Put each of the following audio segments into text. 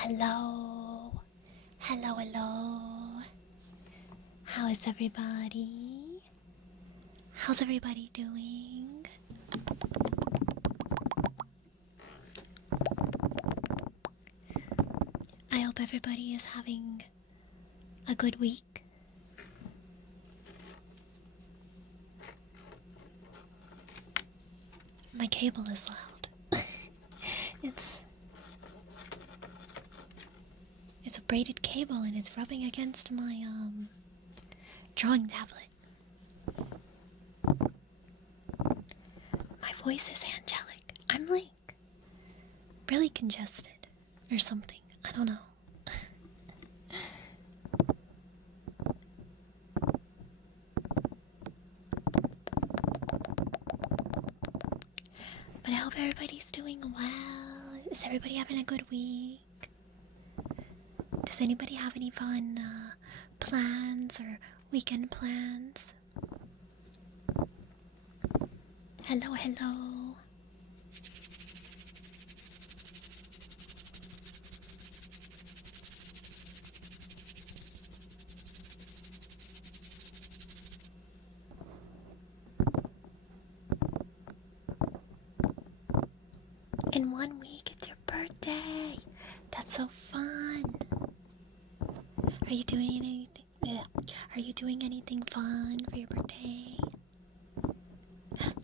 Hello, hello, hello. How is everybody? How's everybody doing? I hope everybody is having a good week. My cable is loud. It's a braided cable and it's rubbing against my drawing tablet. My voice is angelic. I'm like really congested or something. I don't know. But I hope everybody's doing well. Is everybody having a good week? Does anybody have any fun plans or weekend plans? Hello, hello. In 1 week, it's your birthday. That's so fun. Are you doing anything? Are you doing anything fun for your birthday?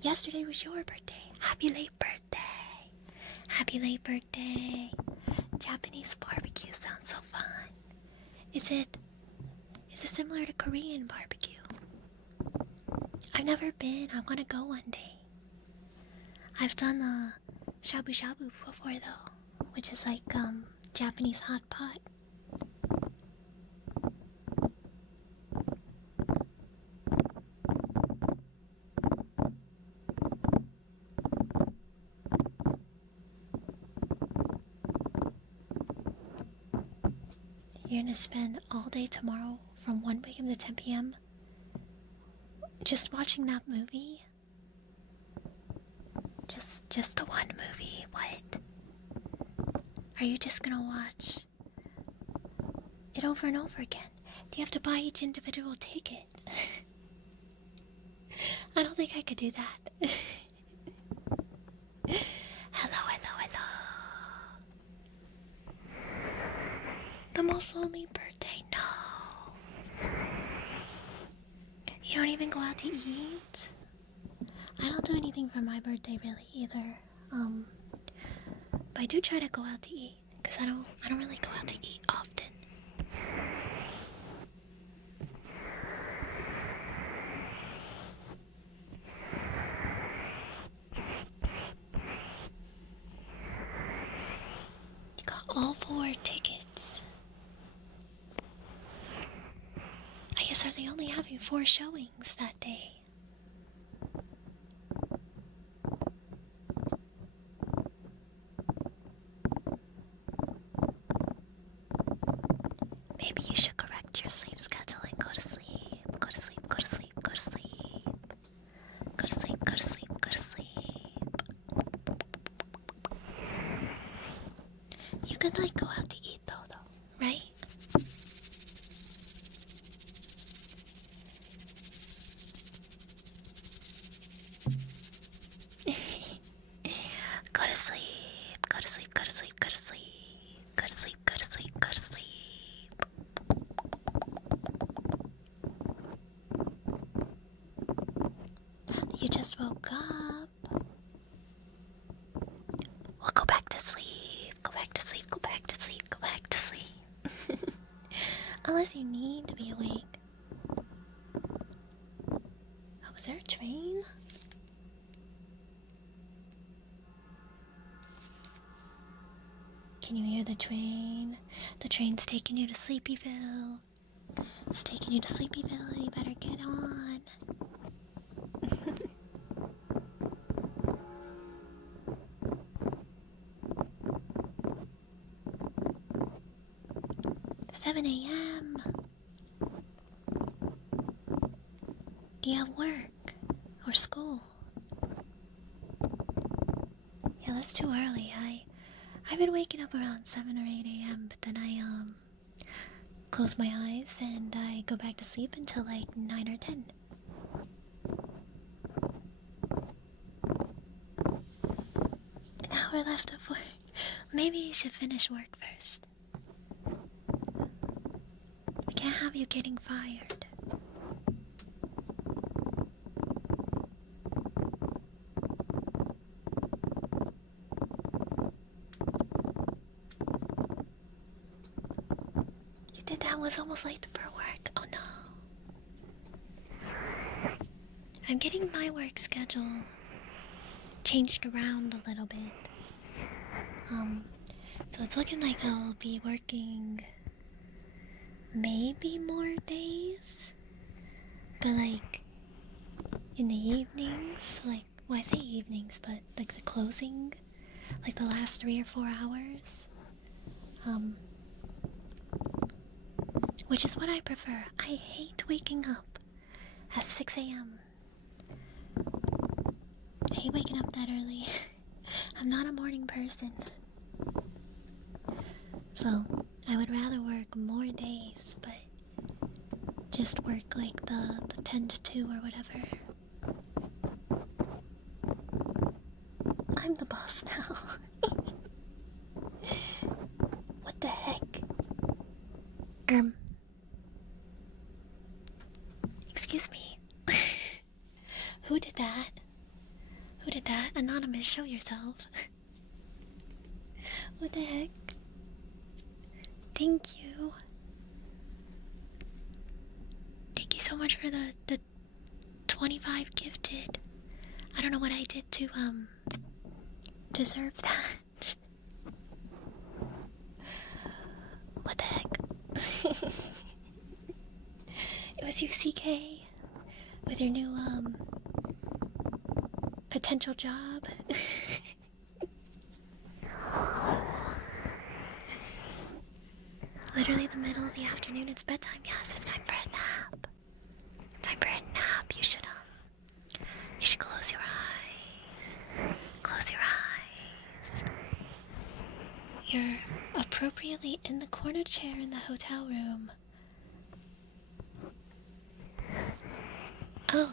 Yesterday was your birthday. Happy late birthday. Happy late birthday. Japanese barbecue sounds so fun. Is it similar to Korean barbecue? I've never been. I want to go one day. I've done shabu shabu before though, which is like Japanese hot pot. You're gonna spend all day tomorrow from 1 p.m. to 10 p.m. just watching that movie? Just the one movie? What? Are you just gonna watch it over and over again? Do you have to buy each individual ticket? I don't think I could do that. Hello, hello, hello. The most lonely birthday? No. You don't even go out to eat? I don't do anything for my birthday really either. But I do try to go out to eat because I don't really go out to eat often. You got all 4 tickets. I guess are they only having 4 showings that day? Maybe you should correct your sleep schedule and go to sleep. Go to sleep, go to sleep, go to sleep. Go to sleep, go to sleep, go to sleep. You could like go out to eat though, right? Go to sleep, go to sleep, go to sleep, go to sleep. Go to sleep, go to sleep, go to sleep. You just woke up. Well, go back to sleep. Go back to sleep, go back to sleep, go back to sleep. Unless you need to be awake. Oh, was there a train? Can you hear the train? The train's taking you to Sleepyville. It's taking you to Sleepyville. You better get on. It's 7 a.m. Do you have work or school? Yeah, that's too early. I've been waking up around 7 or 8 a.m., but then I close my eyes and I go back to sleep until like 9 or 10. An hour left of work. Maybe you should finish work first. I can't have you getting fired. You did that, was almost late for work. Oh no. I'm getting my work schedule changed around a little bit. So it's looking like I'll be working maybe more days, but like in the evenings, like, well, I say evenings, but like the closing, like the last 3 or 4 hours, which is what I prefer. I hate waking up at 6 a.m. I hate waking up that early. I'm not a morning person. So, I would rather work more days, but just work like the 10 to 2 or whatever. I'm the boss now. What the heck? Excuse me. Who did that? Who did that? Anonymous, show yourself. What the heck? Thank you. Thank you so much for the 25 gifted. I don't know what I did to deserve that. What the heck? It was you, CK, with your new potential job. Literally the middle of the afternoon, it's bedtime. Yes, it's time for a nap. Time for a nap. You should close your eyes. Close your eyes. You're appropriately in the corner chair in the hotel room. Oh.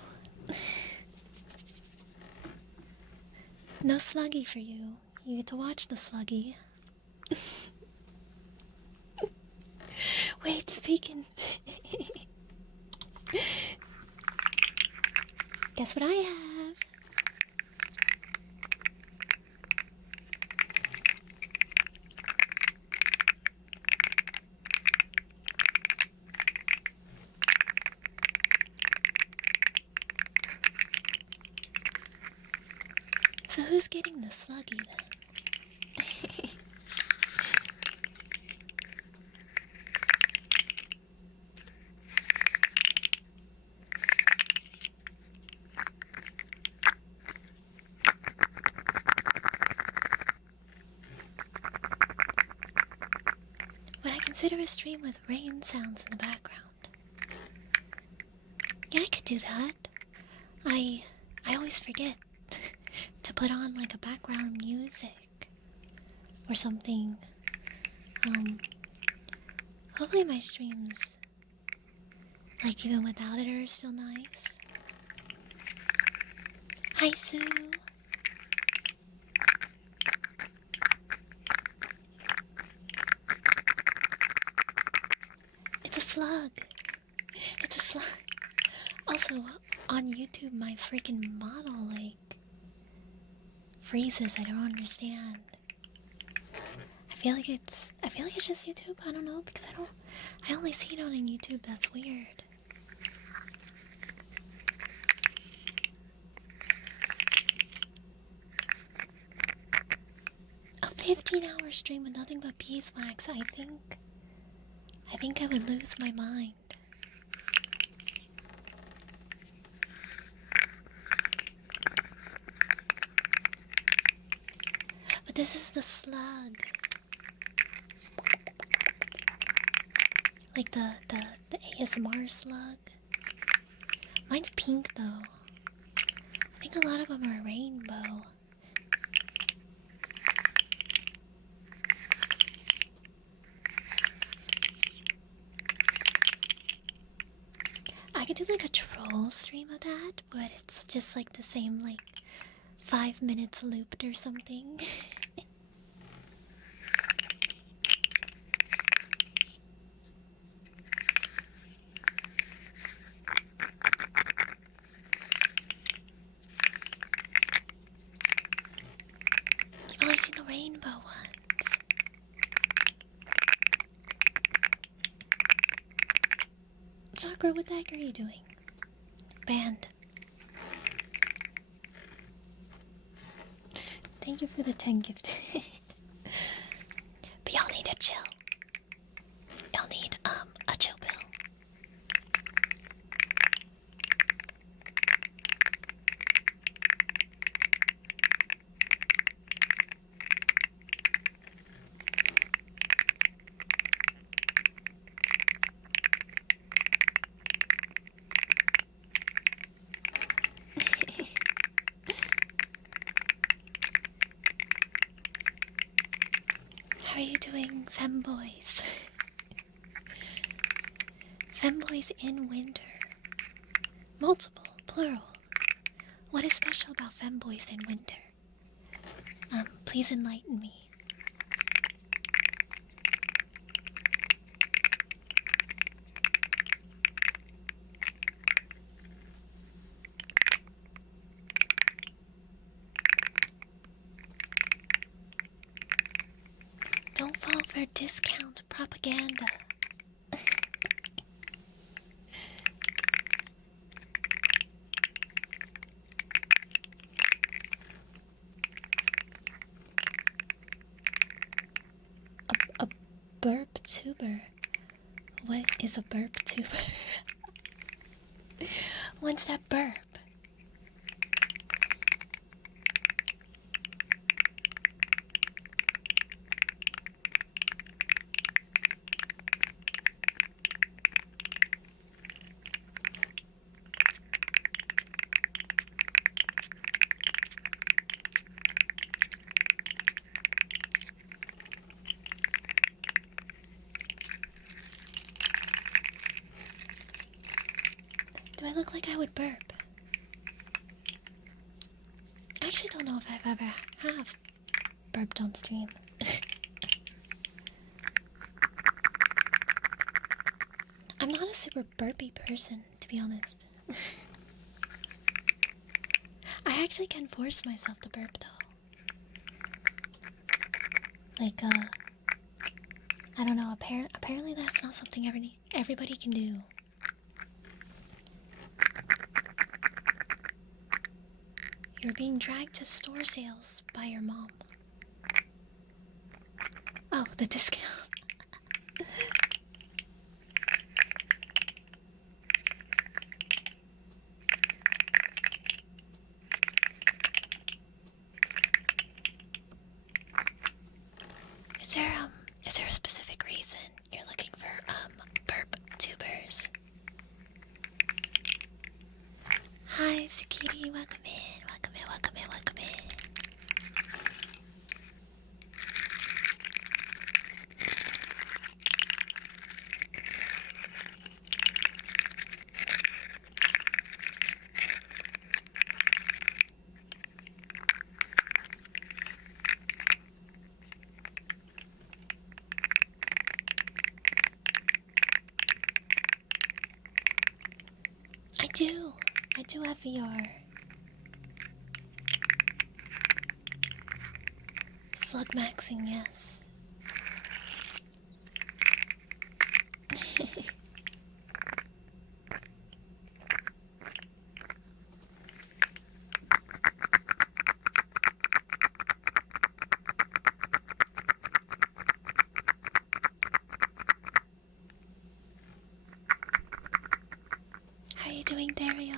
No sluggy for you. You get to watch the sluggy. Wait, speaking. Guess what I have? So who's getting the sluggy then? Would I consider a stream with rain sounds in the background? Yeah, I could do that. I always forget to put on like a background music or something. Hopefully my streams, like even without it, are still nice. Hi, Sue. It's a slug. It's a slug. Also, on YouTube, my freaking model, like, freezes. I don't understand. I feel like it's just YouTube. I don't know, because I only see it on YouTube. That's weird. A 15-hour stream with nothing but beeswax. I think I would lose my mind. But this is the slug. Like the ASMR slug. Mine's pink though. I think a lot of them are rainbow. did like a troll stream of that, but it's just like the same, like 5 minutes looped or something. You've only seen the rainbow ones. Sakura, what the heck are you doing? Banned. Thank you for the 10 gift. But y'all need a chill. Y'all need a chill pill. How are you doing, femboys? Femboys in winter. Multiple, plural. What is special about femboys in winter? Please enlighten me. Don't fall for discount propaganda. A burp tuber. What is a burp tuber? What's that burp? Do I look like I would burp? I actually don't know if I've ever have burped on stream. I'm not a super burpy person, to be honest. I actually can force myself to burp though. Like, I don't know, apparently that's not something everybody can do. You're being dragged to store sales by your mom. Oh, the discount. Is there a specific reason you're looking for burp tubers? Hi, Tsukiri, welcome in, welcome in, welcome in, welcome in. I do have VR. Slug maxing, yes. How are you doing, Dario?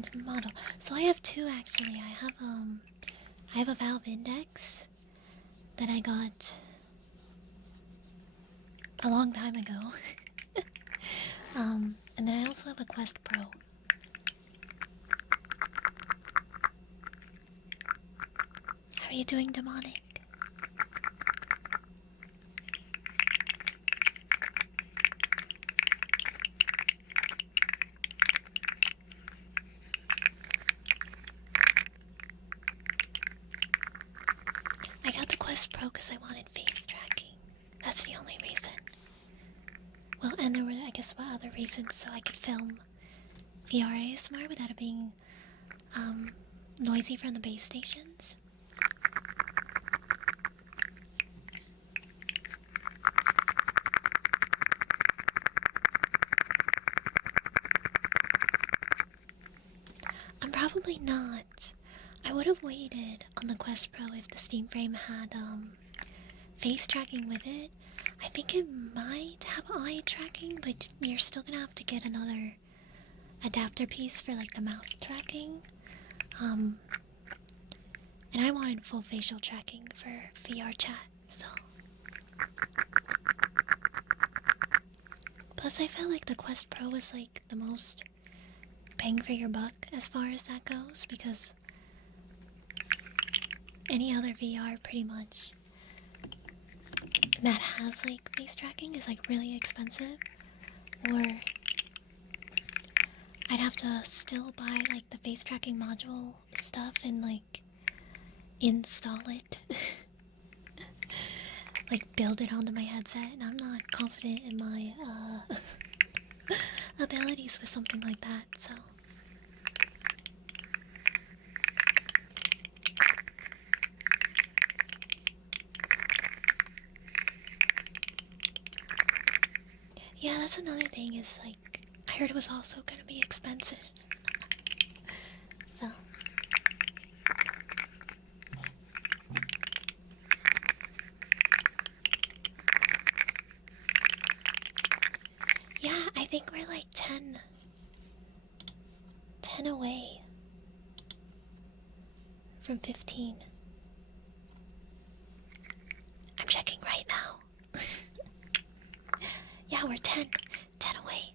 random model. So I have two actually. I have a Valve Index that I got a long time ago. And then I also have a Quest Pro. How are you doing, Demonic? I got the Quest Pro because I wanted face tracking. That's the only reason. Well, and there were, I guess, other reasons, so I could film VR ASMR without it being noisy from the base stations. I'm probably not. I would have waited on the Quest Pro if the Steam Frame had face tracking with it. I think it might have eye tracking, but you're still gonna have to get another adapter piece for like the mouth tracking. And I wanted full facial tracking for VR chat, so. Plus I felt like the Quest Pro was like the most bang for your buck as far as that goes, because any other VR pretty much that has like face tracking is like really expensive, or I'd have to still buy like the face tracking module stuff and like install it. Like build it onto my headset, and I'm not confident in my abilities with something like that, so. Yeah, that's another thing, is like, I heard it was also gonna be expensive. So. Yeah, I think we're like 10 away from 15. I'm checking right now. Yeah, we're 10 away.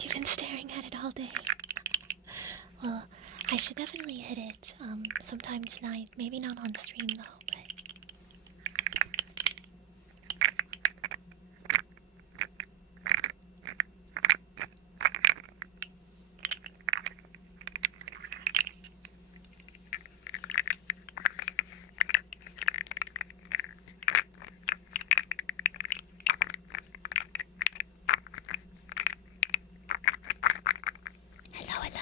You've been staring at it all day. Well, I should definitely hit it sometime tonight. Maybe not on stream though, but. Hello, hello.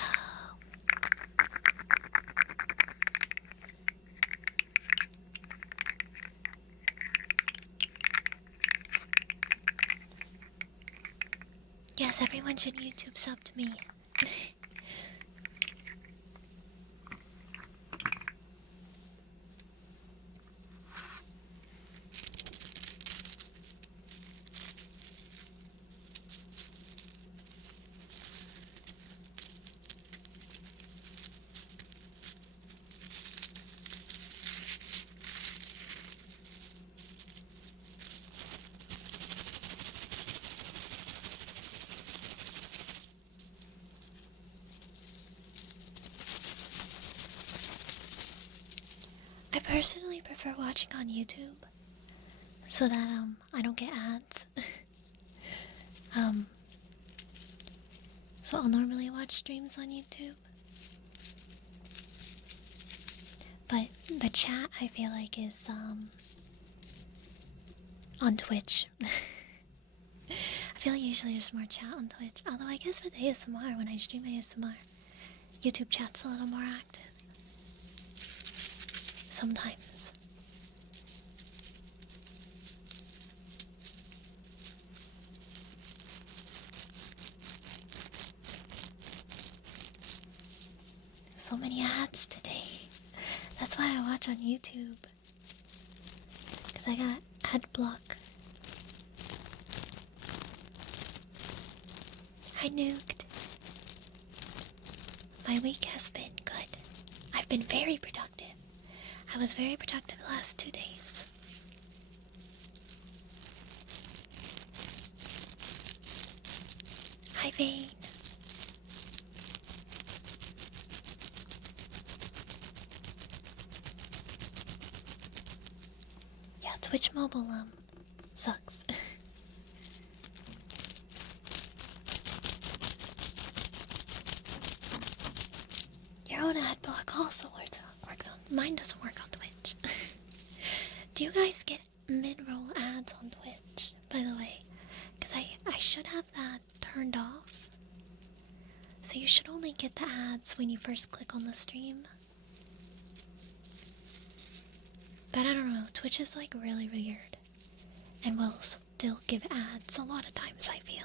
Yes, everyone should YouTube sub to me. I personally prefer watching on YouTube so that I don't get ads. So I'll normally watch streams on YouTube. But the chat, I feel like, is on Twitch. I feel like usually there's more chat on Twitch. Although I guess with ASMR, when I stream ASMR, YouTube chat's a little more active. Sometimes. So many ads today. That's why I watch on YouTube. Because I got ad block. I nuked. My week has been good. I've been very productive. I was very productive the last 2 days. Hi, Vane. Yeah, Twitch mobile, sucks. Your own ad block also works on. Mine doesn't work on Twitch. Do you guys get mid-roll ads on Twitch, by the way? Because I should have that turned off. So you should only get the ads when you first click on the stream. But I don't know, Twitch is like really weird. And will still give ads a lot of times, I feel.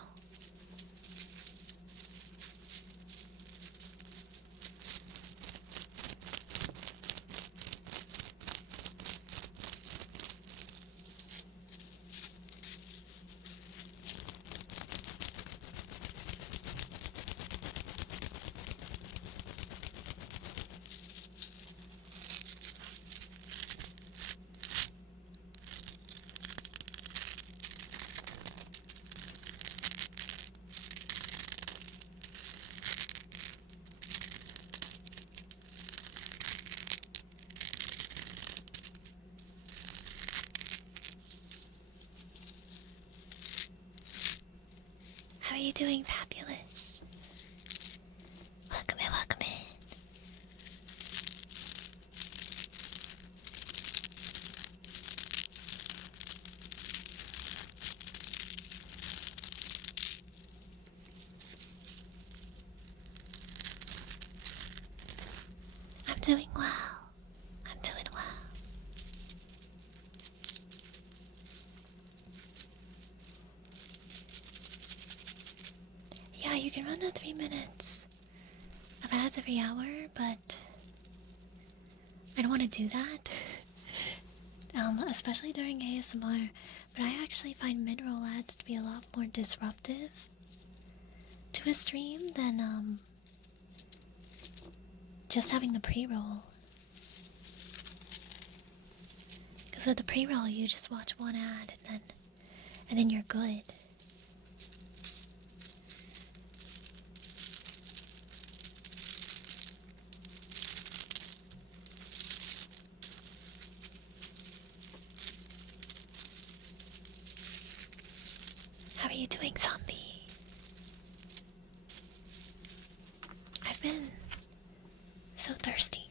How are you doing, Fabulous? Welcome in, welcome in. I'm doing well. I'm doing well. Yeah, you can run the 3 minutes of ads every hour, but I don't want to do that. Especially during ASMR. But I actually find mid-roll ads to be a lot more disruptive to a stream than just having the pre-roll. Because with the pre-roll, you just watch one ad and then you're good. How are you doing, Zombie? I've been so thirsty.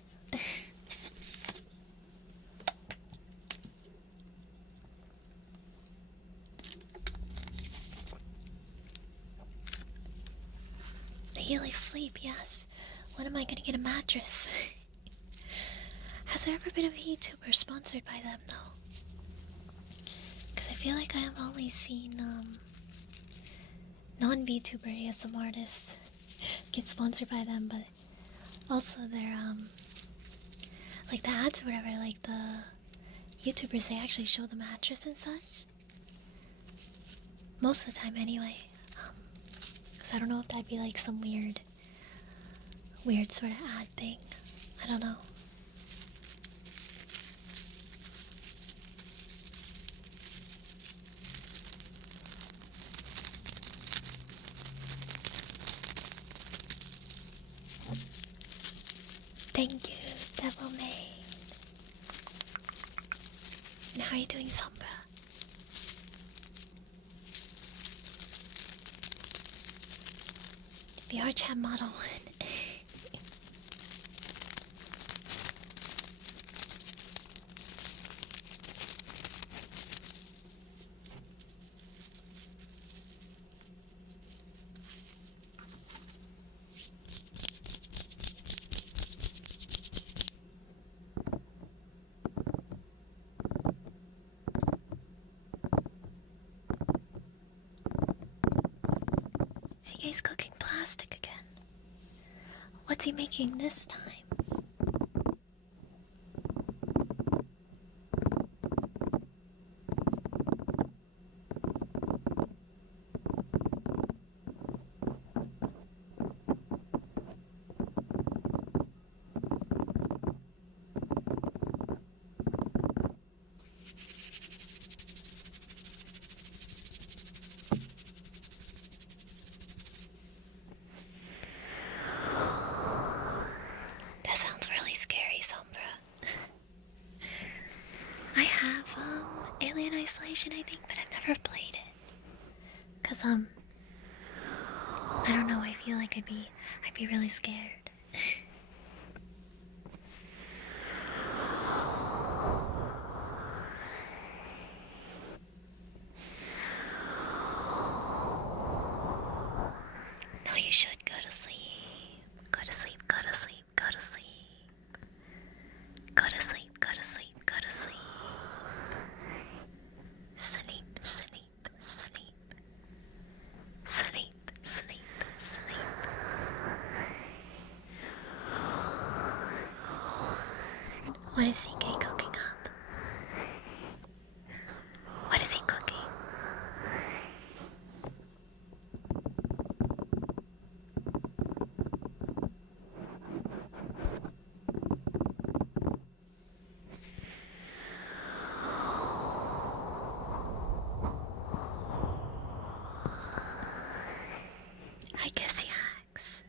The healing sleep, yes. When am I gonna get a mattress? Has there ever been a VTuber sponsored by them, though? Because I feel like I have only seen non-VTuber ASMR artists get sponsored by them, but also their like the ads or whatever, like the YouTubers, they actually show the mattress and such. Most of the time anyway. Because I don't know if that'd be like some weird sort of ad thing. I don't know. Thank you, Devil May. And how are you doing, Sombra? VR chat model 1. Is you guys cooking plastic again? What's he making this time? That sounds really scary, Sombra. I have Alien Isolation, I think, but I've never played it. Cause I don't know, I feel like I'd be really scared. No, you should go to sleep. Go to sleep, go to sleep, go to sleep. Go to sleep, go to sleep, go to sleep. Sleep, sleep, sleep. Sleep, sleep, sleep. What is CK cooking up? What is he cooking? I guess yaks.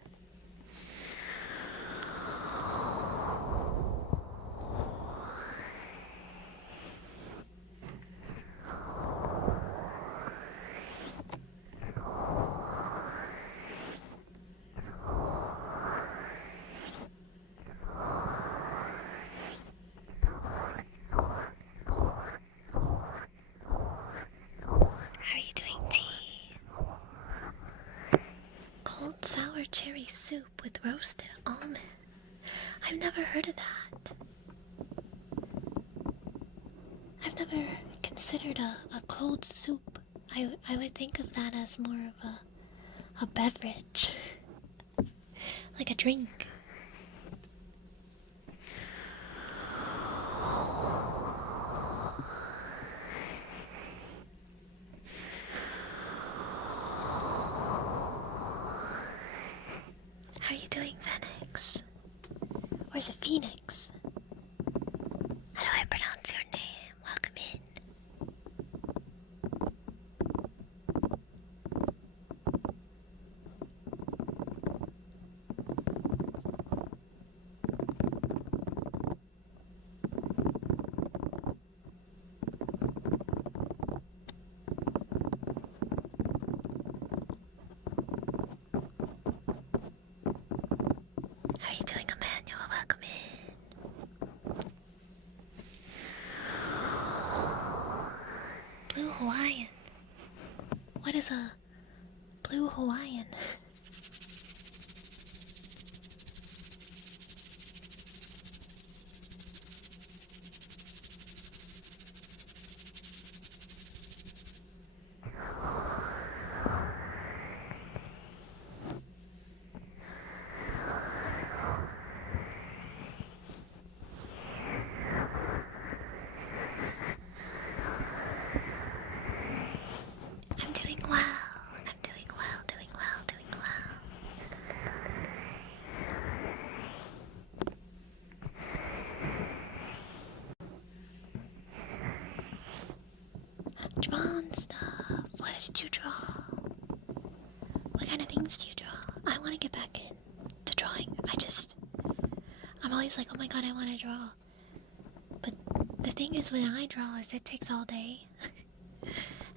How are you doing, T? Cold sour cherry soup with roasted almond. I've never heard of that. I've never considered a cold soup. I would think of that as more of a beverage. Like a drink. How are you doing, Phoenix? Or is it Phoenix? How do I pronounce your name? Welcome in. How are you doing, Emmanuel? Welcome in. Blue Hawaiian. What is a blue Hawaiian? I'm doing well. I'm doing well, doing well, doing well. Drawn stuff. What did you draw? What kind of things do you draw? I want to get back into drawing. I'm always like, oh my god, I want to draw. But the thing is, when I draw, is it takes all day.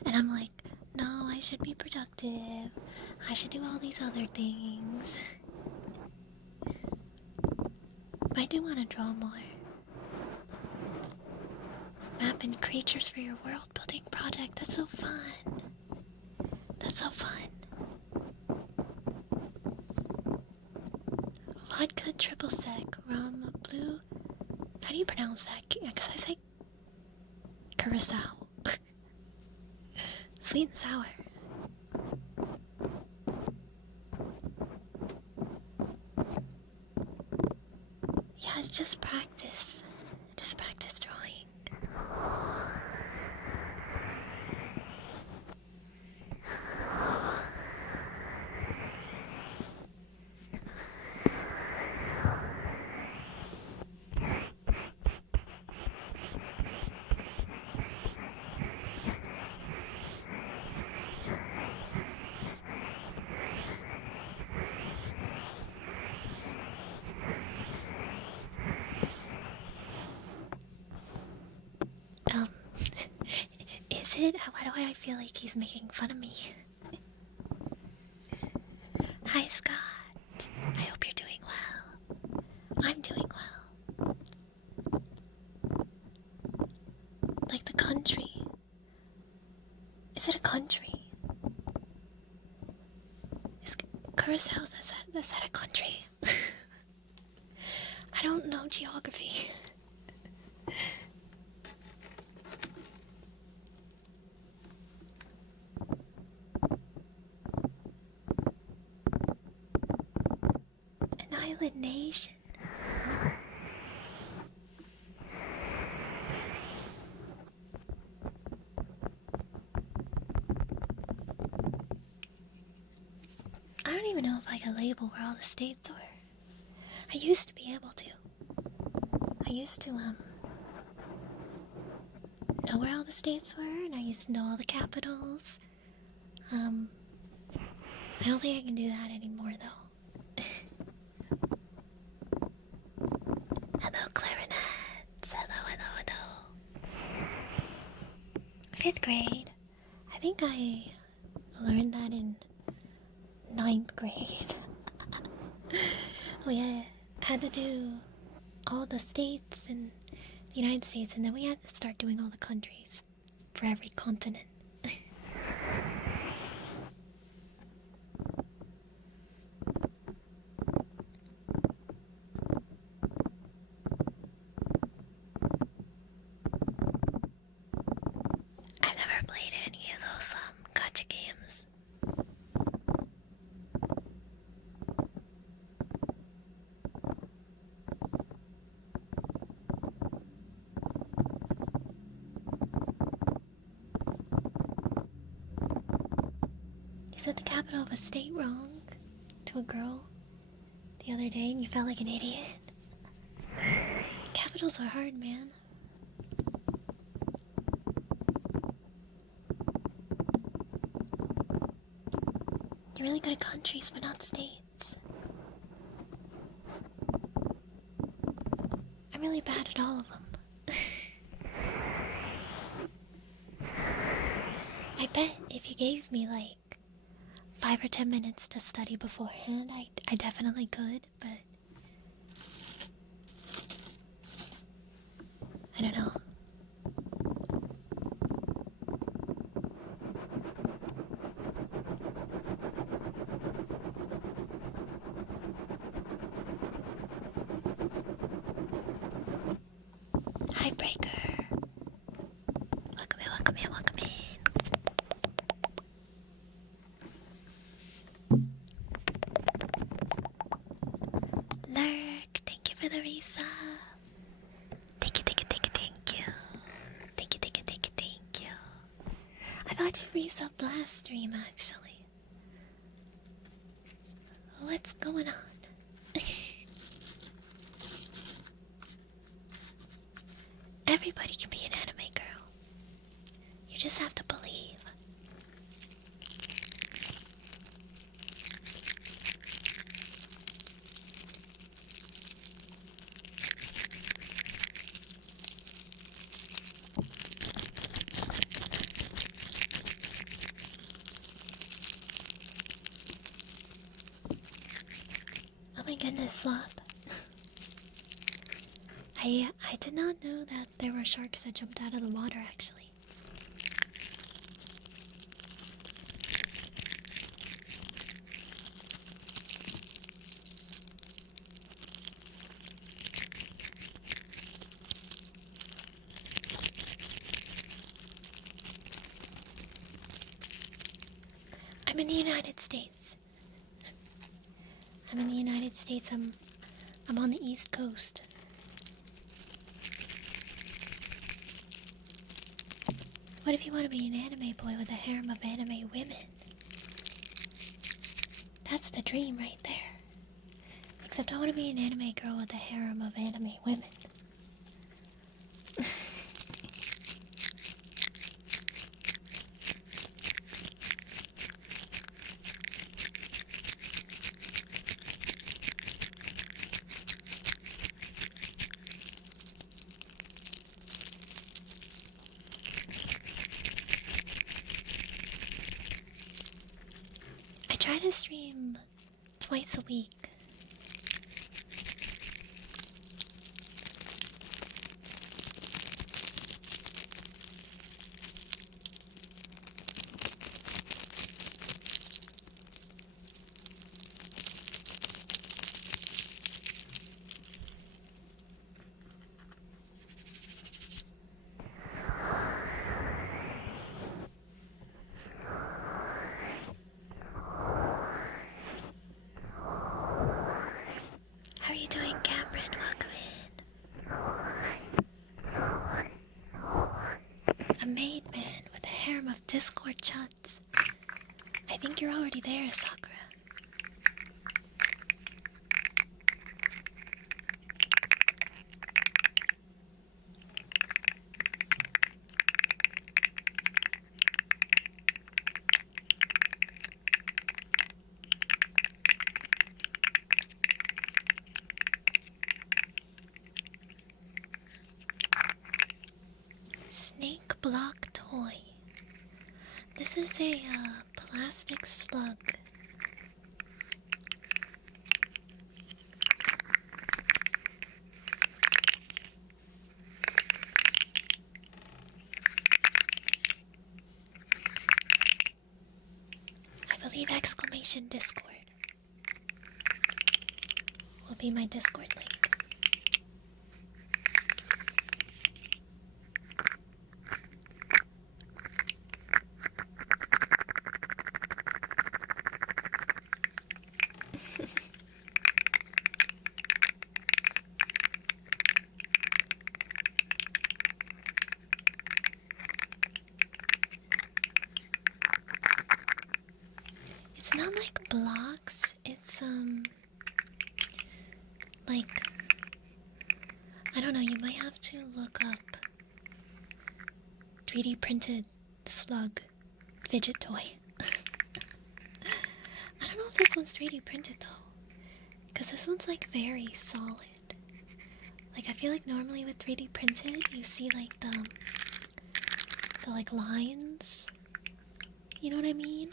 And I'm like, no, I should be productive. I should do all these other things. But I do want to draw more. Mapping creatures for your world building project. That's so fun. That's so fun. Vodka triple sec, rum, blue. How do you pronounce that? Because I say curacao. Sweet and sour. Yeah, just practice. Just practice drawing. Um, is it? Why do I feel like he's making fun of me? Hi, Scott. I hope you're doing well. I'm doing well. Like the country. Is it a country? Is Curacao, is that a country? I don't know geography. An island nation. I don't even know if I can label where all the states are. I used to be able to. I used to, know where all the states were, and I used to know all the capitals. I don't think I can do that anymore, though. Hello, clarinets. Hello, hello, hello. 5th grade. I think I learned that in 9th grade. We had to do all the states in the United States, and then we had to start doing all the countries for every continent. I've never played any of those gacha games. You said the capital of a state wrong to a girl the other day, and you felt like an idiot. Capitals are hard, man. You're really good at countries, but not states. I'm really bad at all of them. I bet if you gave me like 5 or 10 minutes to study beforehand, I definitely could, but I don't know. Hi, Breaker. Welcome in, welcome in, welcome in. Lurk, thank you for the resub. Thank you, thank you, thank you, thank you. Thank you, thank you, thank you, thank you. I thought you resubbed last stream, actually. What's going on? Everybody can be an anime girl. You just have to believe. Oh my goodness, Sloth. I did not know that there were sharks that jumped out of the water, actually. I'm in the United States. I'm in the United States. I'm on the East Coast. What if you want to be an anime boy with a harem of anime women? That's the dream right there. Except I want to be an anime girl with a harem of anime women. I try to stream twice a week. How are you doing, Cameron? Welcome in. A maid man with a harem of Discord chats. I think you're already there, Sakura. Snake block toy. This is a plastic slug. I believe exclamation Discord will be my Discord link. It's not like blocks, it's like, I don't know, you might have to look up 3D printed slug fidget toy. I don't know if this one's 3D printed though, because this one's like very solid. Like I feel like normally with 3D printed you see like the like lines, you know what I mean?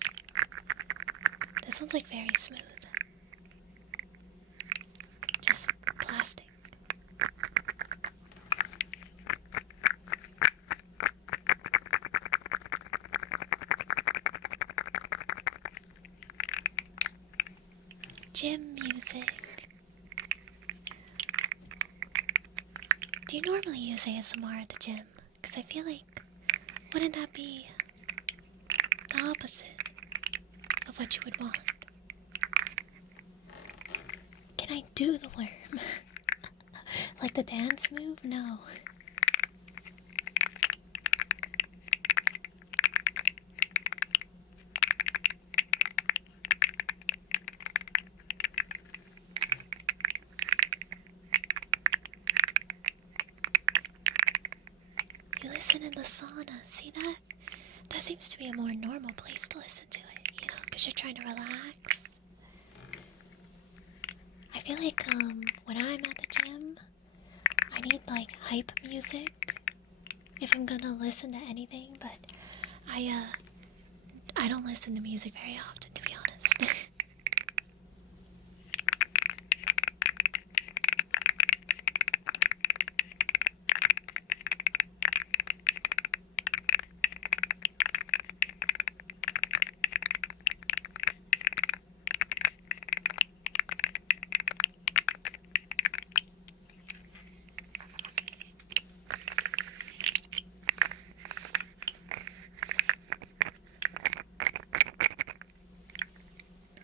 This one's like very smooth. Just plastic. Gym music. Do you normally use ASMR at the gym? Because I feel like, wouldn't that be the opposite of what you would want? Can I do the worm? Like the dance move? No. You listen in the sauna. See that? That seems to be a more normal place to listen to it, you know, because you're trying to relax. I feel like when I'm at the gym, I need like hype music if I'm gonna listen to anything, but I don't listen to music very often, to be honest.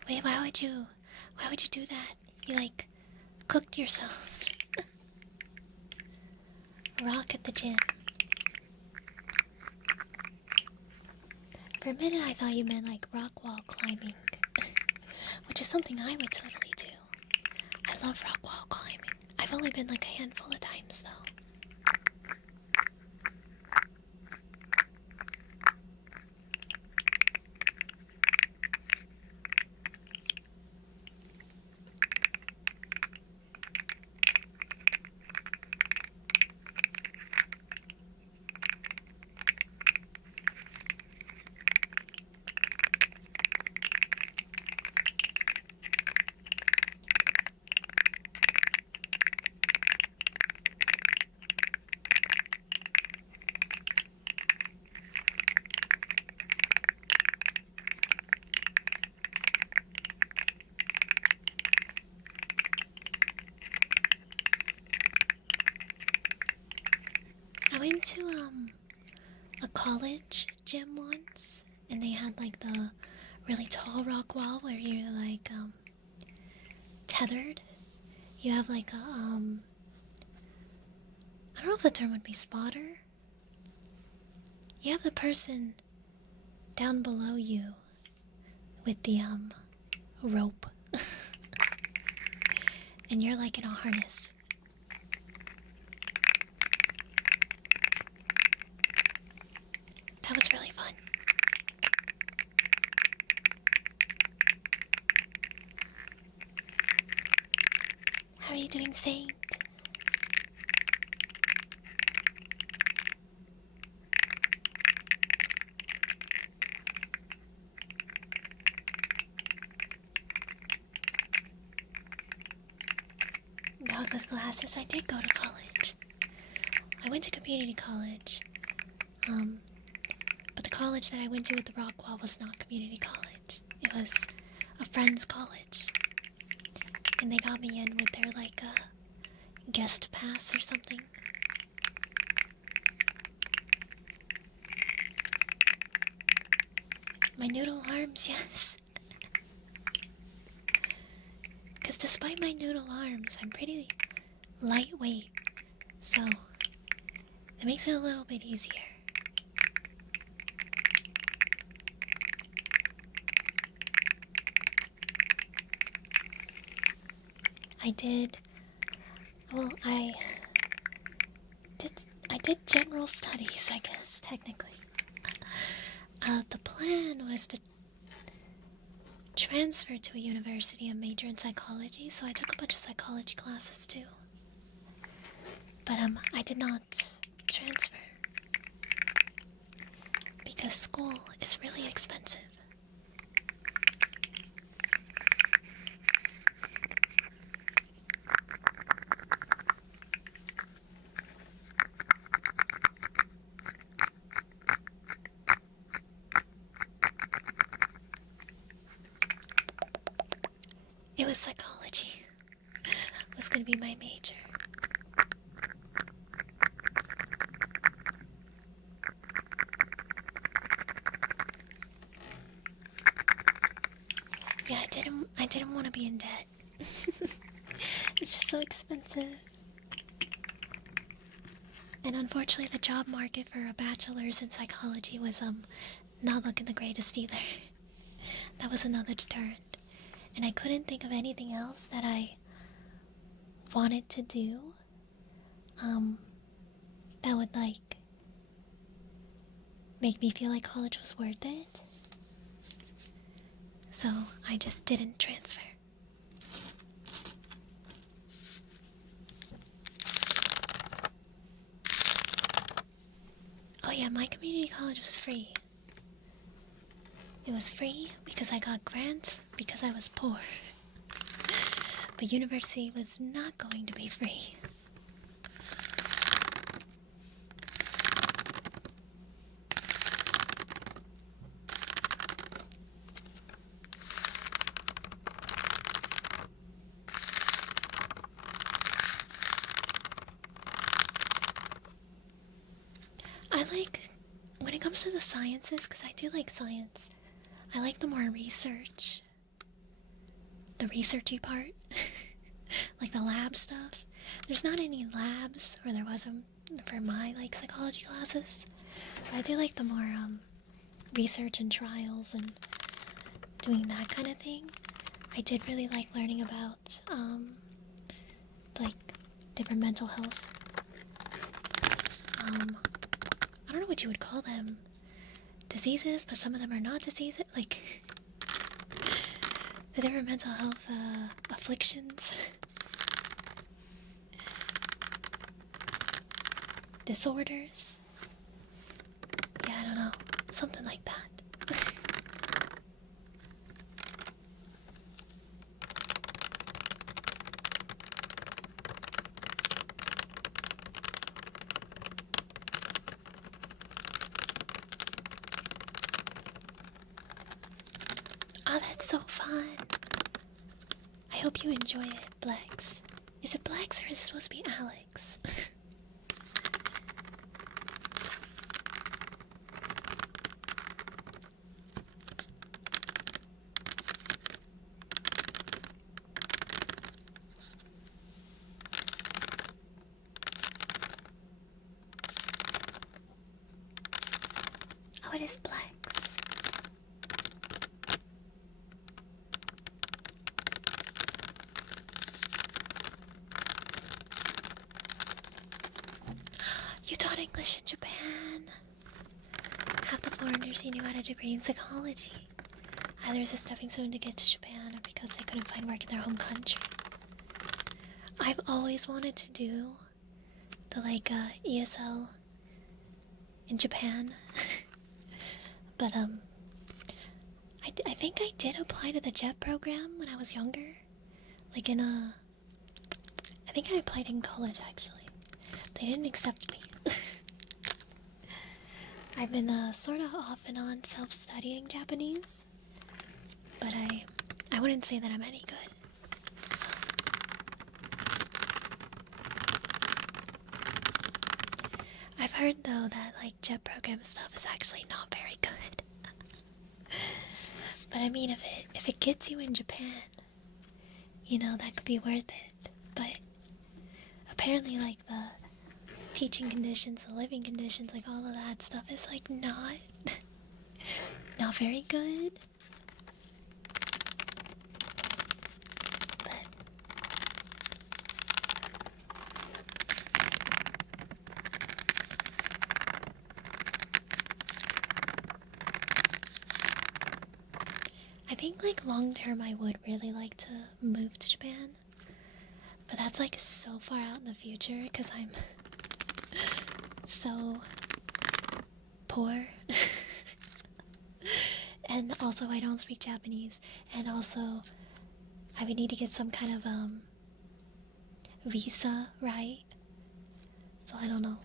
Wait, why would you do that? You like cooked yourself. Rock at the gym. For a minute, I thought you meant like rock wall climbing, which is something I would totally do. I love rock wall climbing. I've only been like a handful of times though. I went to a college gym once, and they had like the really tall rock wall where you're like tethered. You have like a I don't know if the term would be spotter. You have the person down below you with the rope, and you're like in a harness. That was really fun. How are you doing, Saint? Dog with glasses. I did go to college. I went to community college. But the college that I went to with the rock wall was not community college. It was a friend's college. And they got me in with their like guest pass or something. My noodle arms, yes. Because despite my noodle arms, I'm pretty lightweight. So, it makes it a little bit easier. I did general studies, I guess, technically. The plan was to transfer to a university and major in psychology, so I took a bunch of psychology classes too. But I did not transfer because school is really expensive. It was psychology. It was going to be my major. Yeah, I didn't want to be in debt. It's just so expensive. And unfortunately the job market for a bachelor's in psychology was not looking the greatest either. That was another deterrent. And I couldn't think of anything else that I wanted to do that would like make me feel like college was worth it. So I just didn't transfer. Oh yeah, my community college was free. It was free because I got grants because I was poor. But university was not going to be free. I like, when it comes to the sciences, because I do like science, I like the more research. The researchy part. Like the lab stuff. There's not any labs, or there wasn't for my like psychology classes. But I do like the more research and trials and doing that kind of thing, I did really like learning about like different mental health. I don't know what you would call them, diseases, but some of them are not diseases. Like the different mental health afflictions, disorders. Yeah, I don't know, something like that. Oh, that's so fun. I hope you enjoy it, Blex. Is it Blex or is it supposed to be Alex? Oh, it is Blex. You taught English in Japan. Half the foreigners you knew had a degree in psychology, either as a stepping stone to get to Japan or because they couldn't find work in their home country. I've always wanted to do the ESL in Japan, but I think I did apply to the JET program when I was younger, I think I applied in college actually. They didn't accept me. I've been sort of off and on self-studying Japanese, but I wouldn't say that I'm any good. So. I've heard though that JET program stuff is actually not very good. But I mean, if it gets you in Japan, that could be worth it. But apparently the teaching conditions, the living conditions, all of that stuff is not very good. But I think long term I would really like to move to Japan. But that's so far out in the future because I'm so poor. And also I don't speak Japanese, and also I would need to get some kind of visa, right? So I don't know.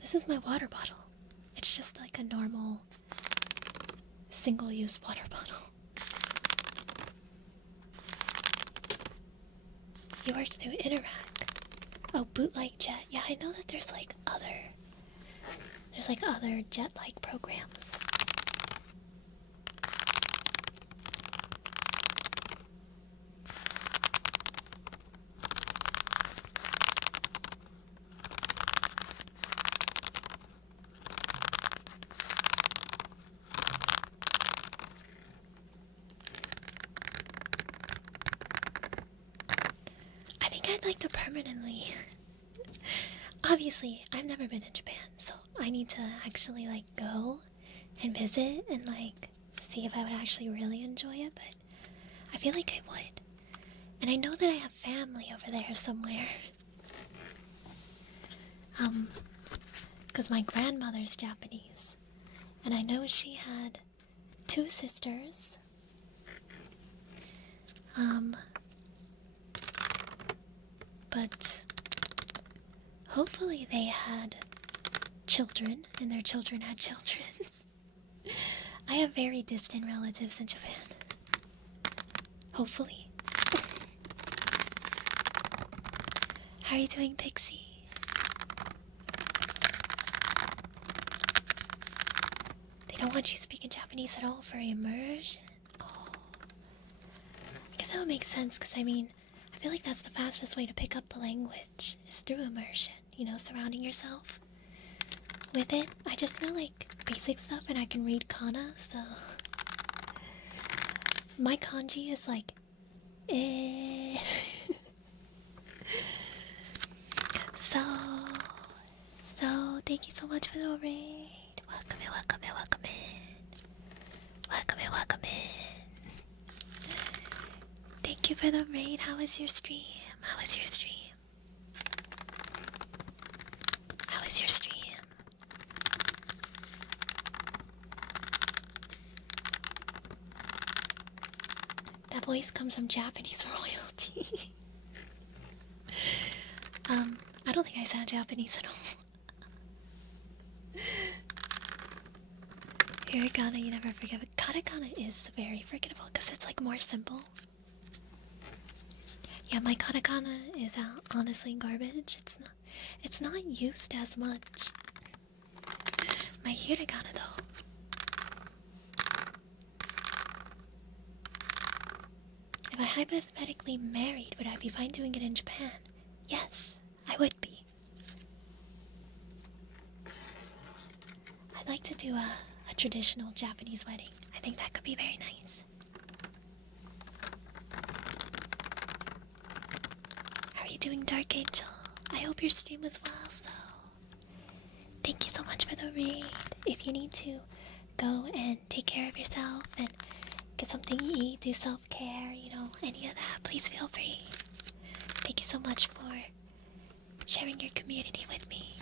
This is my water bottle. It's just a normal single-use water bottle. You worked through Interac. Oh, bootleg jet. Yeah, I know that there's other jet-like programs. I think I'd like to permanently. Obviously, I've never been to Japan, so I need to actually go and visit and see if I would actually really enjoy it, but I feel like I would. And I know that I have family over there somewhere. Because my grandmother's Japanese, and I know she had 2 sisters. But hopefully they had children, and their children had children. I have very distant relatives in Japan. Hopefully. How are you doing, Pixie? They don't want you speaking Japanese at all for immersion. Oh. I guess that would make sense, because I feel that's the fastest way to pick up the language, is through immersion, surrounding yourself with it. I just know like basic stuff and I can read kana, so my kanji is like eh. So thank you so much for the raid. Welcome in, welcome in, welcome in. Welcome in, welcome in. Thank you for the raid. How was your stream? How was your stream? How was your stream? That voice comes from Japanese royalty. I don't think I sound Japanese at all. Hiragana, you never forget, but katakana is very forgettable because it's like more simple. Yeah, my katakana is honestly garbage. It's not used as much. My hiragana though. If I hypothetically married, would I be fine doing it in Japan? Yes, I would be. I'd like to do a traditional Japanese wedding. I think that could be very nice. How are you doing, Dark Angel? I hope your stream was well, so thank you so much for the raid. If you need to go and take care of yourself and get something to eat, do self-care, you know, any of that, please feel free. Thank you so much for sharing your community with me.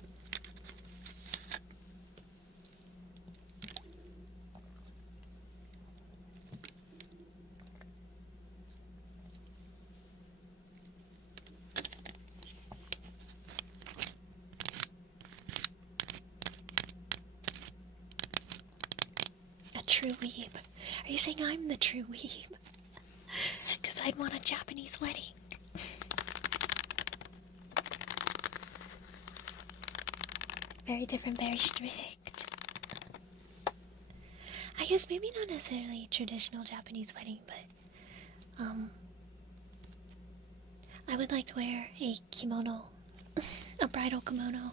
A true weeb. Are you saying I'm the true weeb? Because I'd want a Japanese wedding. Very different, very strict. I guess maybe not necessarily traditional Japanese wedding, but I would like to wear a kimono, a bridal kimono.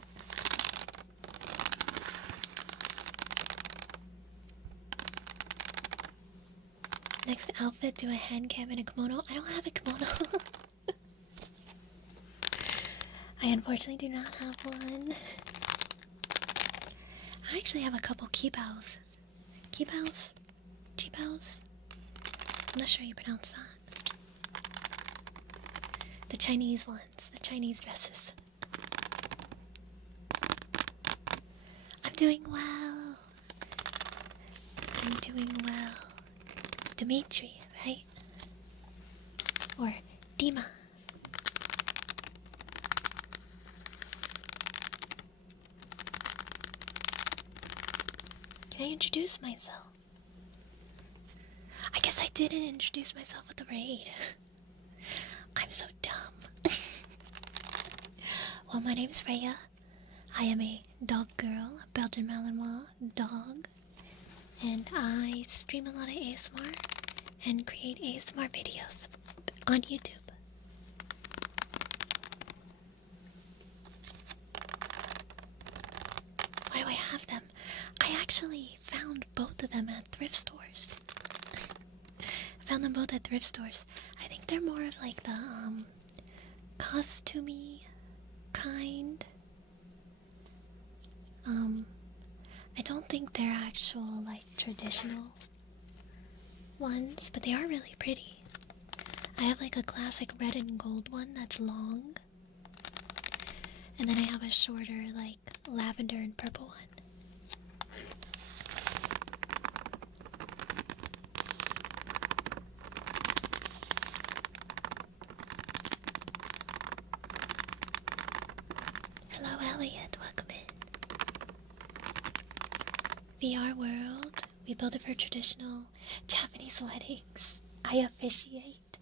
Next outfit, do a hand cam and a kimono. I don't have a kimono. I unfortunately do not have one. I actually have a couple kibaos. Kibaos? Jibaos? I'm not sure how you pronounce that. The Chinese ones, the Chinese dresses. I'm doing well. I'm doing well. Dimitri, right? Or Dima. Can I introduce myself? I guess I didn't introduce myself with the raid. I'm so dumb. Well, my name's Freya. I am a dog girl, a Belgian Malinois dog. And I stream a lot of ASMR and create ASMR videos on YouTube. Why do I have them? I actually found both of them at thrift stores. I found them both at thrift stores. I think they're more of like the costumey kind. I don't think they're actual like traditional ones, but they are really pretty. I have like a classic red and gold one that's long, and then I have a shorter like lavender and purple one. Hello Elliot, welcome in. VR world, we build it for traditional Japanese weddings. I officiate.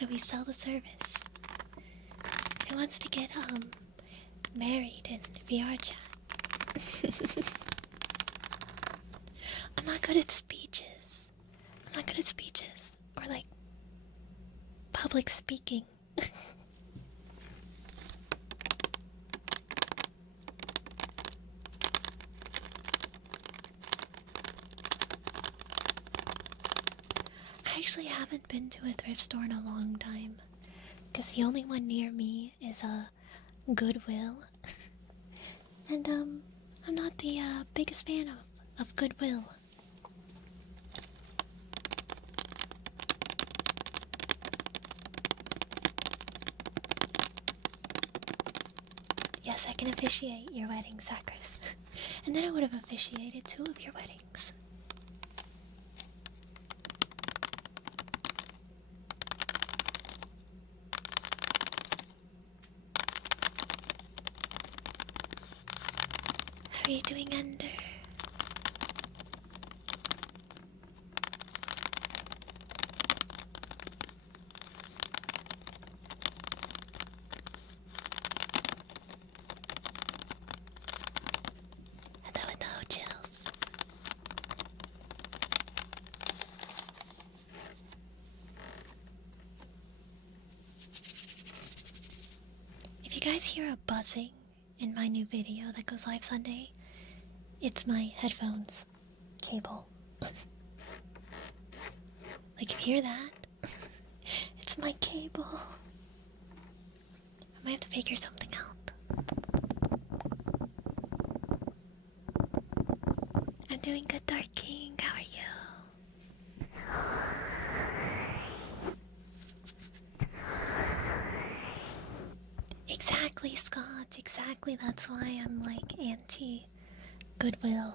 And we sell the service. Who wants to get married in VR chat? I'm not good at speeches. Or like public speaking. I actually haven't been to a thrift store in a long time. Because the only one near me is a Goodwill. And, I'm not the biggest fan of Goodwill. Yes, I can officiate your wedding, Sacris. And then I would have officiated 2 of your weddings. How are you doing, Ender? Hello, Chills. If you guys hear a buzzing in my new video that goes live Sunday, it's my headphones cable. Like, you hear that? It's my cable. I might have to figure something out. I'm doing good, Dark King. How are you? Exactly, Scott. Exactly. That's why I'm like anti-Goodwill.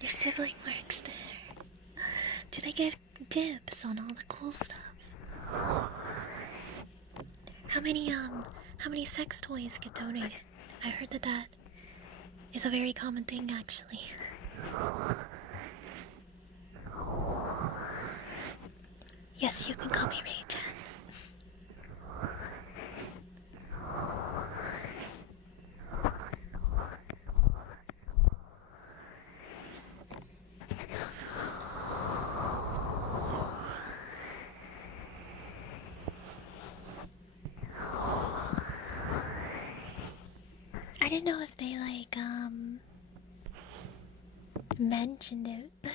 Your sibling works there. Do they get dibs on all the cool stuff? How many sex toys get donated? I heard that is a very common thing, actually. Yes, you can call me Rachel. I didn't know if they mentioned it.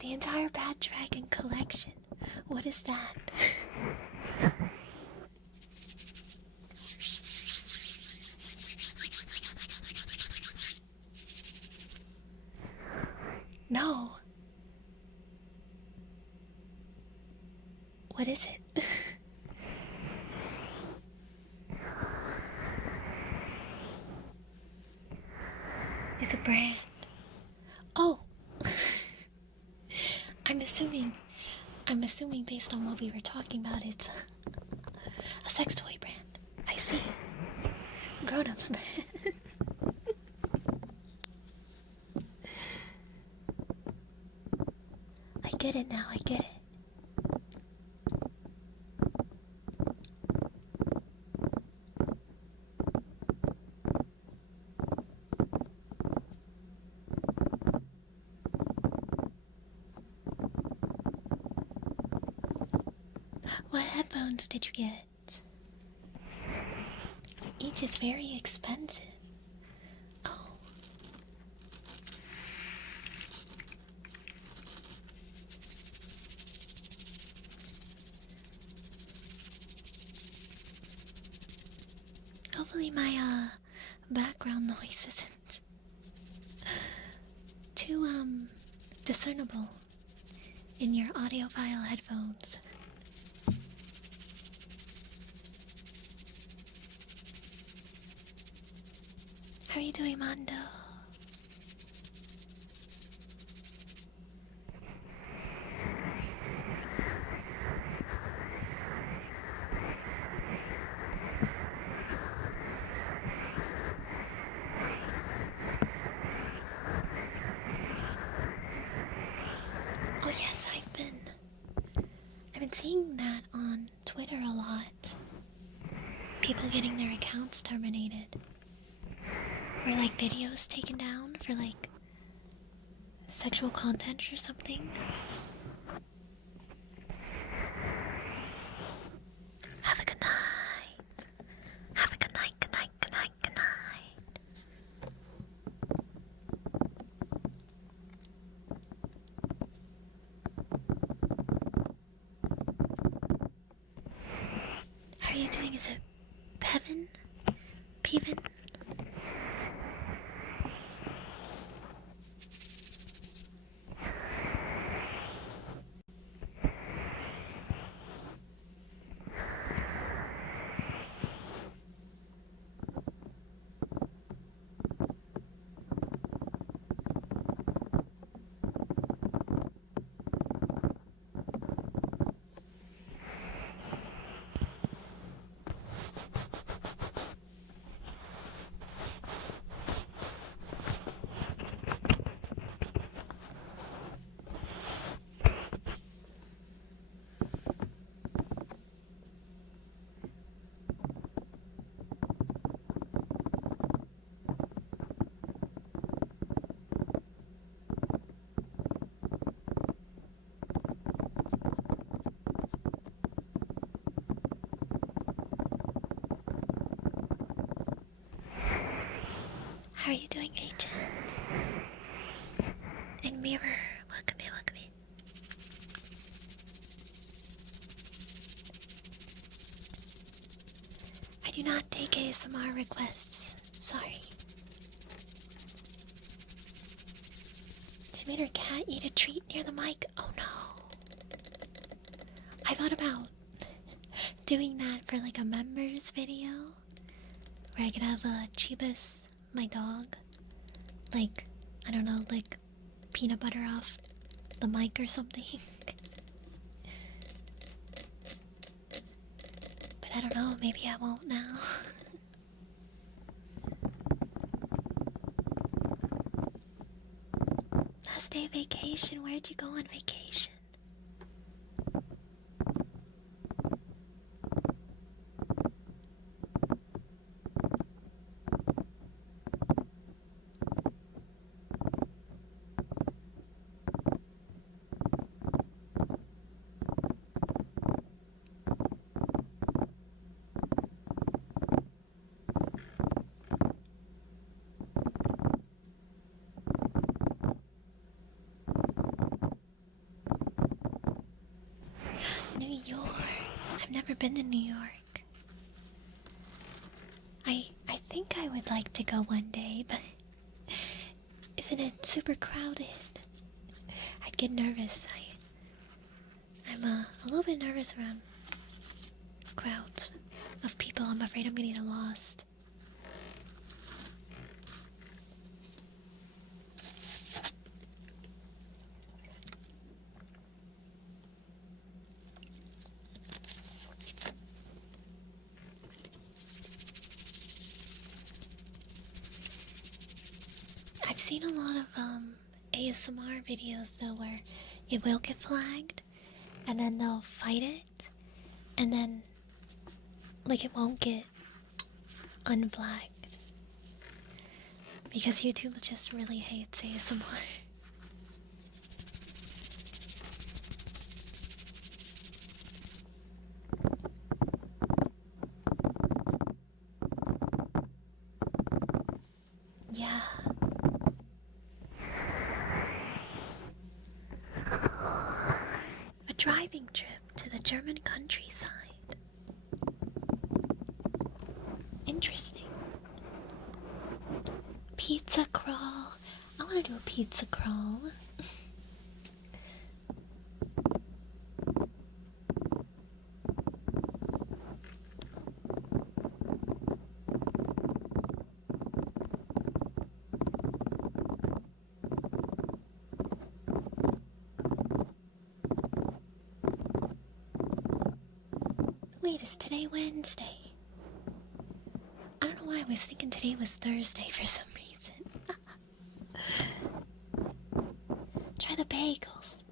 The entire Bad Dragon collection. What is that? No. What is it? It's a brand. Oh. I'm assuming based on what we were talking about, it's a sex toy brand. I see. Grown-ups brand. I get it now, I get it. What headphones did you get? Each is very expensive. Oh. Hopefully my background noise isn't too discernible in your audiophile headphones. How are you doing, Mondo? Oh yes, I've been seeing that on Twitter a lot. People getting their accounts terminated or like videos taken down for like sexual content or something. Have a good night. Have a good night, good night, good night, good night. How are you doing? Is it Pevin? Peven? How are you doing, Agent? And Mirror, look at me, look at me. I do not take ASMR requests. Sorry. She made her cat eat a treat near the mic. Oh no. I thought about doing that for like a members video where I could have Chibas, my dog, like, I don't know, like peanut butter off the mic or something. But I don't know, maybe I won't now. Last day of vacation, where'd you go on vacation? New York. I've never been to New York. I think I would like to go one day, but isn't it super crowded? I'd get nervous. I'm a little bit nervous around crowds of people. I'm afraid I'm gonna get lost. I've seen a lot of ASMR videos though where it will get flagged and then they'll fight it and then like it won't get unflagged because YouTube just really hates ASMR. Yeah. A driving trip to the German countryside. Interesting. Pizza crawl. I want to do a pizza crawl. Wait, is today Wednesday? I don't know why I was thinking today was Thursday for some reason. Try the bagels.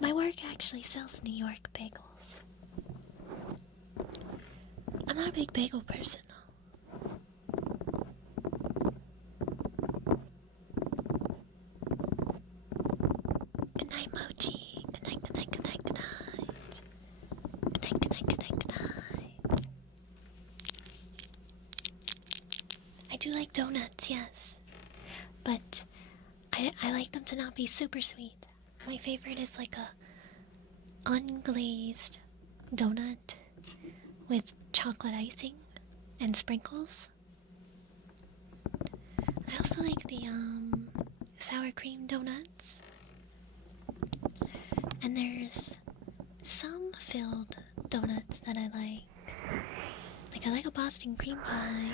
My work actually sells New York bagels. I'm not a big bagel person though. mochi. Good night, good night, good night, good night. Good night, good night, good night, good night. I do like donuts, yes. But I like them to not be super sweet. My favorite is like a unglazed donut with chocolate icing and sprinkles. I also like the sour cream donuts. And there's some filled donuts that I like. Like I like a Boston cream pie.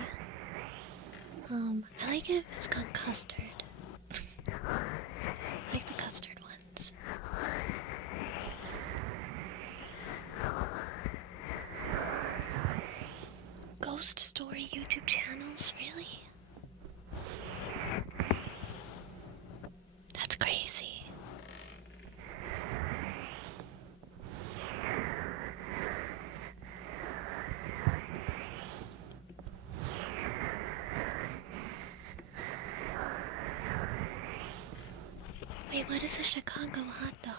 I like it if it's got custard. I like the custard ones. Ghost story YouTube channels, really? That's crazy. Wait, what is a Chicago hot dog?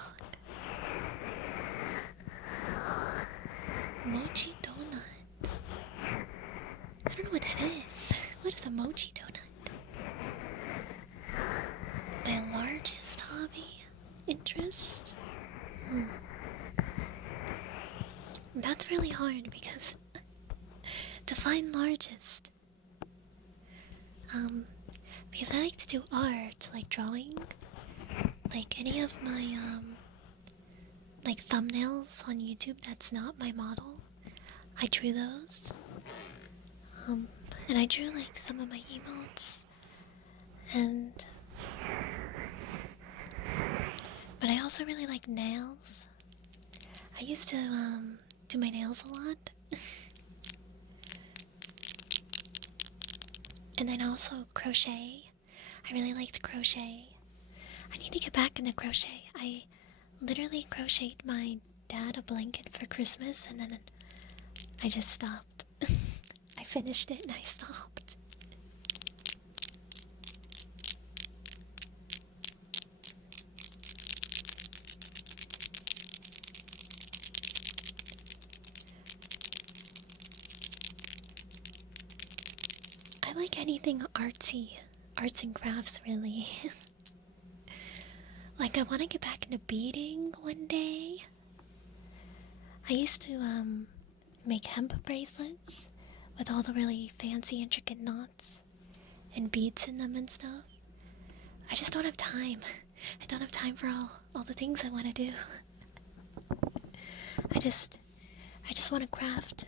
Mochi donut. I don't know what that is. What is a mochi donut? My largest hobby? Interest? That's really hard because to find largest. Because I like to do art, like drawing. Like any of my like thumbnails on YouTube that's not my model, I drew those. And I drew like some of my emotes, but I also really like nails. I used to do my nails a lot. And then also crochet. I really liked crochet. I need to get back into crochet. I literally crocheted my dad a blanket for Christmas and then I just stopped. I finished it and I stopped. I like anything artsy, arts and crafts really. Like I want to get back into beading one day. I used to make hemp bracelets with all the really fancy intricate knots and beads in them and stuff. I just don't have time. I don't have time for all the things I want to do. I just want to craft.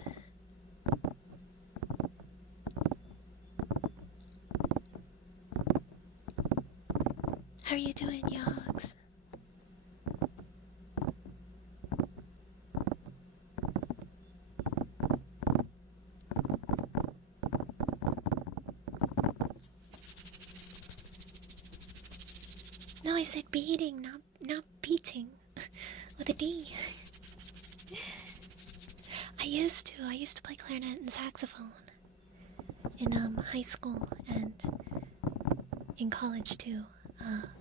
How are you doing, Yogs? No, I said beating, not beating. With a D. I used to play clarinet and saxophone in high school and in college too.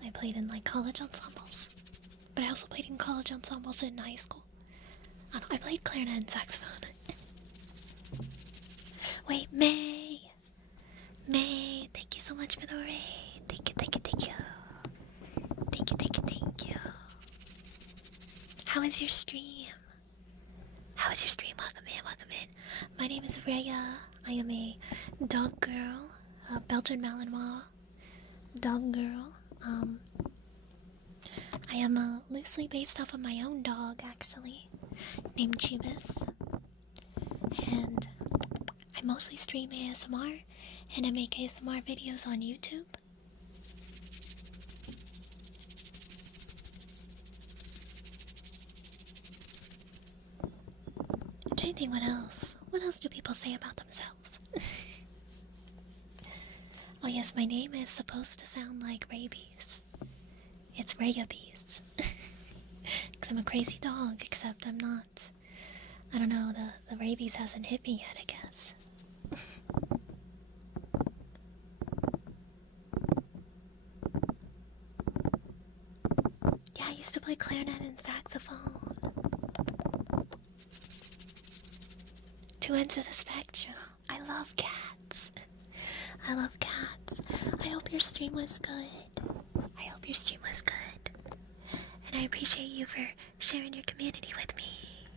I played in like college ensembles, but I also played in college ensembles in high school. I played clarinet and saxophone. Wait, May, thank you so much for the raid. Thank you. How is your stream? Welcome in. My name is Rhea. I am a dog girl, a Belgian Malinois dog girl. I am loosely based off of my own dog, actually, named Chibis. And I mostly stream ASMR, and I make ASMR videos on YouTube. I'm trying to think what else. What else do people say about themselves? Oh yes, my name is supposed to sound like rabies. It's rabies. Because I'm a crazy dog, except I'm not. I don't know, the rabies hasn't hit me yet, I guess. Yeah, used to play clarinet and saxophone. Two ends of the spectrum. I love cats. I love cats. I hope your stream was good. I hope your stream was good. And I appreciate you for sharing your community with me.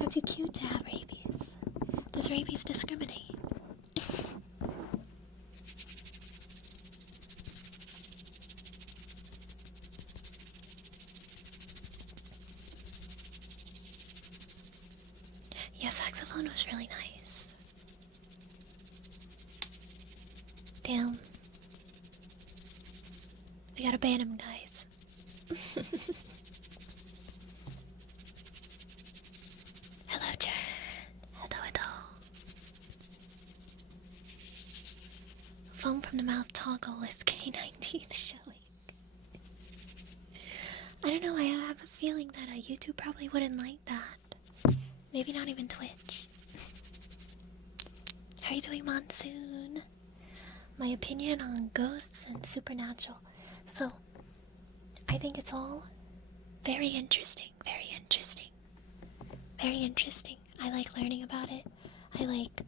I'm too cute to have rabies. Does rabies discriminate? Yeah, saxophone was really nice. Damn. We gotta ban him, guys. Hello, Jen. Hello. Foam from the mouth toggle with K19 showing. I don't know, I have a feeling that YouTube probably wouldn't like that. Maybe not even Twitch. How are you doing, Monsoon? My opinion on ghosts and supernatural. So, I think it's all very interesting, very interesting. Very interesting. I like learning about it. I like,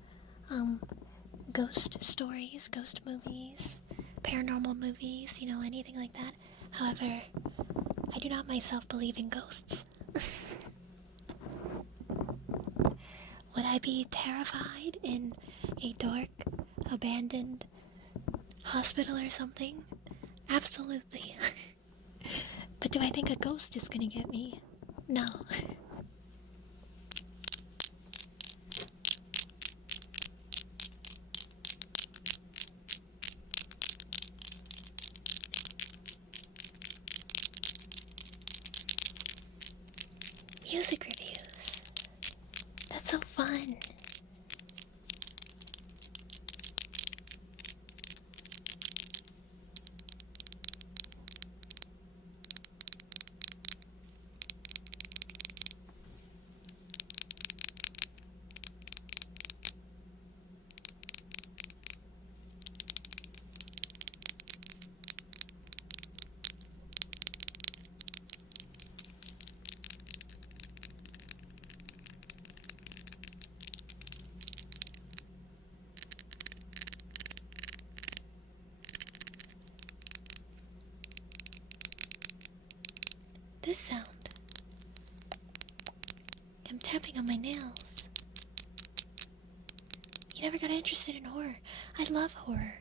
ghost stories, ghost movies, paranormal movies, you know, anything like that. However, I do not myself believe in ghosts. Would I be terrified in a dark, abandoned hospital or something? Absolutely. But do I think a ghost is gonna get me? No. Music reviews. That's so fun. This sound. I'm tapping on my nails. You never got interested in horror. I love horror.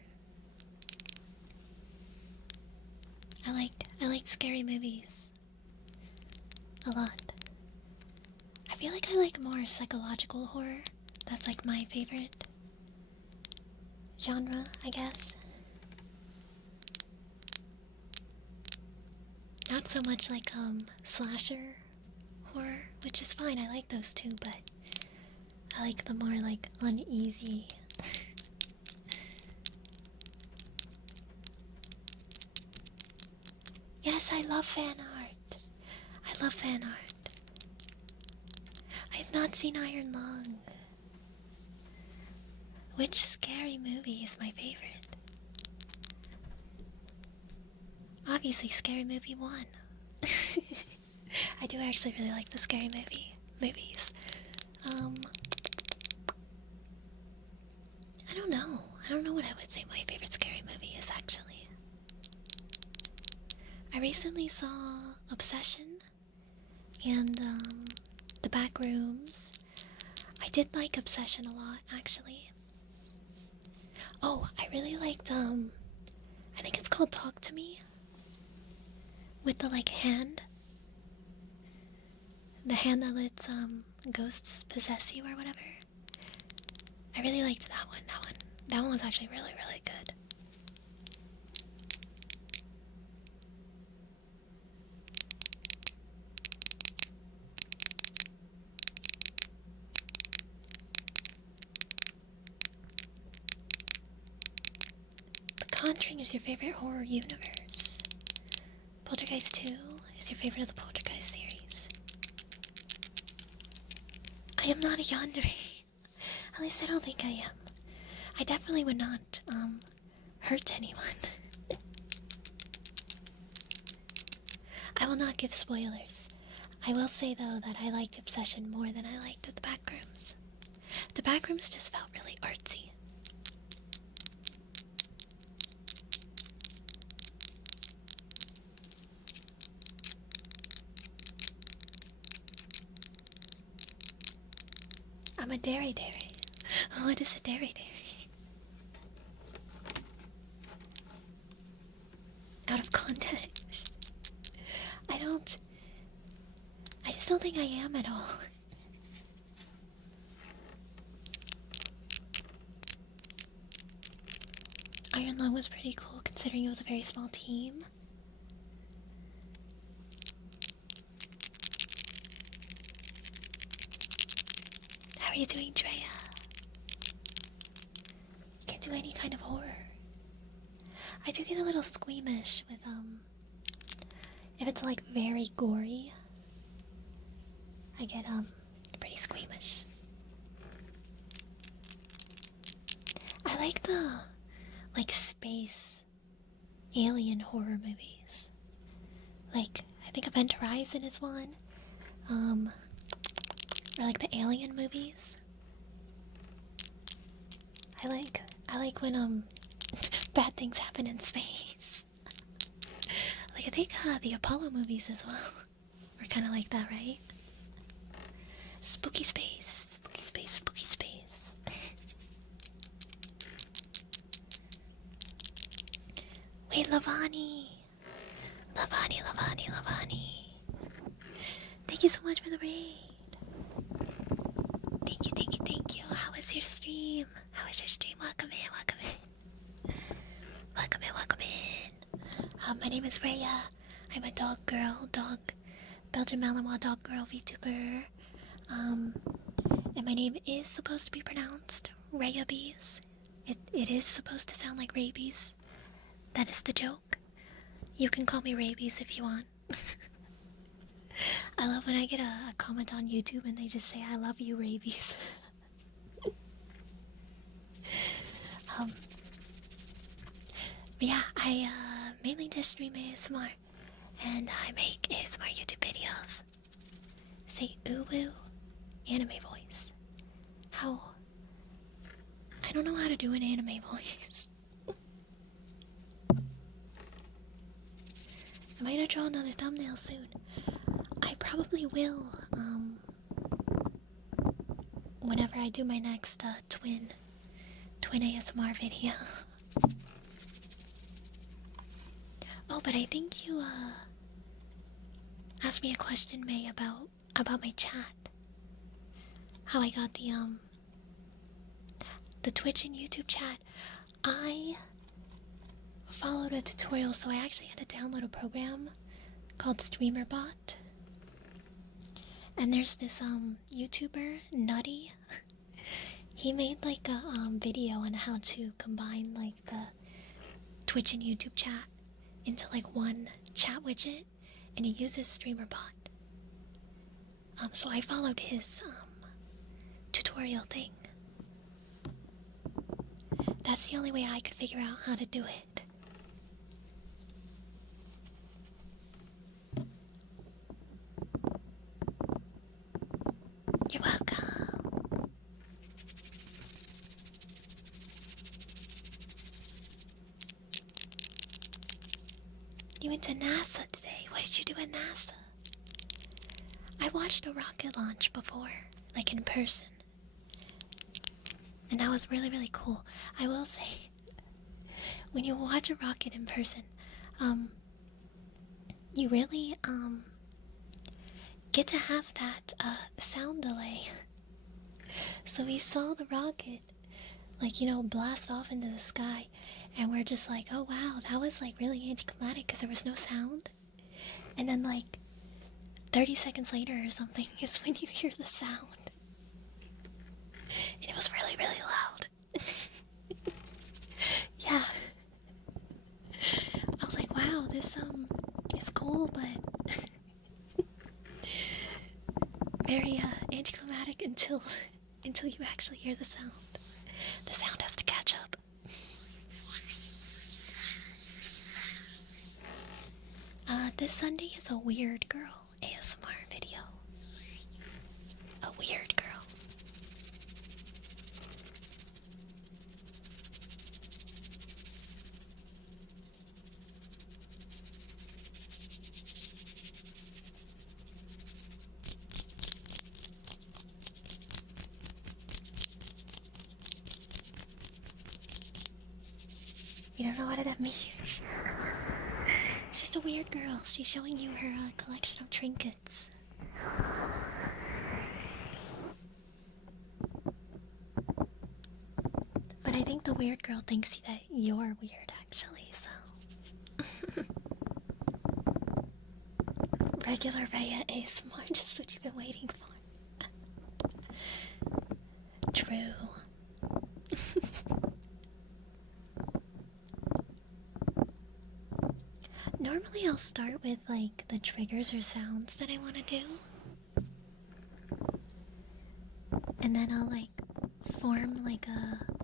I like scary movies. A lot. I feel like I like more psychological horror. That's like my favorite genre, I guess. Not so much like slasher horror, which is fine. I like those too, but I like the more like uneasy. Yes, I love fan art. I love fan art. I have not seen Iron Lung. Which scary movie is my favorite? Obviously, Scary Movie 1. I do actually really like the Scary movies. I don't know. I don't know what I would say my favorite scary movie is, actually. I recently saw Obsession and, The Back Rooms. I did like Obsession a lot, actually. Oh, I really liked, I think it's called Talk to Me. With the, like, hand. The hand that lets, ghosts possess you or whatever. I really liked that one. That one was actually really, really good. The Conjuring is your favorite horror universe. Poltergeist 2 is your favorite of the Poltergeist series. I am not a yandere. At least I don't think I am. I definitely would not, hurt anyone. I will not give spoilers. I will say though that I liked Obsession more than I liked the Backrooms. The Backrooms just felt really artsy. I'm a dairy. What is a dairy? Out of context. I just don't think I am at all. Iron Lung was pretty cool considering it was a very small team. How are you doing, Drea? You can't do any kind of horror. I do get a little squeamish with, if it's like very gory. I get, pretty squeamish. I like the, space alien horror movies. Like, I think Event Horizon is one. Or like the Alien movies. I like when, bad things happen in space. Like, I think, the Apollo movies as well were kind of like that, right? Spooky space. Wait, Lavani. Thank you so much for the raid. Thank you. How was your stream? Welcome in. My name is Rhea. I'm a Belgian Malinois dog girl VTuber. And my name is supposed to be pronounced Rayabees. It is supposed to sound like rabies. That is the joke. You can call me Rabies if you want. I love when I get a comment on YouTube and they just say, I love you, Rabies. But yeah, I mainly just stream ASMR. And I make ASMR YouTube videos. Say uwu, anime voice. How? I don't know how to do an anime voice. I might draw another thumbnail soon. I probably will, whenever I do my next, twin ASMR video. Oh, but I think you, asked me a question, May, about my chat. How I got the Twitch and YouTube chat. I followed a tutorial, so I actually had to download a program called StreamerBot. And there's this YouTuber, Nutty. He made like a video on how to combine like the Twitch and YouTube chat into like one chat widget, and he uses StreamerBot. So I followed his tutorial thing. That's the only way I could figure out how to do it. You're welcome. You went to NASA today. What did you do at NASA? I watched a rocket launch before, like in person. And that was really, really cool. I will say, when you watch a rocket in person, you really, get to have that, sound delay. So we saw the rocket, like, blast off into the sky, and we're just like, oh wow, that was, like, really anticlimactic because there was no sound. And then, like, 30 seconds later or something is when you hear the sound. And it was really, really loud. Yeah. I was like, wow, this, is cool, but very, anticlimactic until you actually hear the sound. The sound has to catch up. this Sunday is a weird girl ASMR video. A weird girl. You don't know what that means? She's just a weird girl. She's showing you her collection of trinkets. But I think the weird girl thinks that you're weird, actually, so. Regular Raya ASMR, just what you've been waiting for. True. Normally I'll start with like the triggers or sounds that I want to do. And then I'll like form like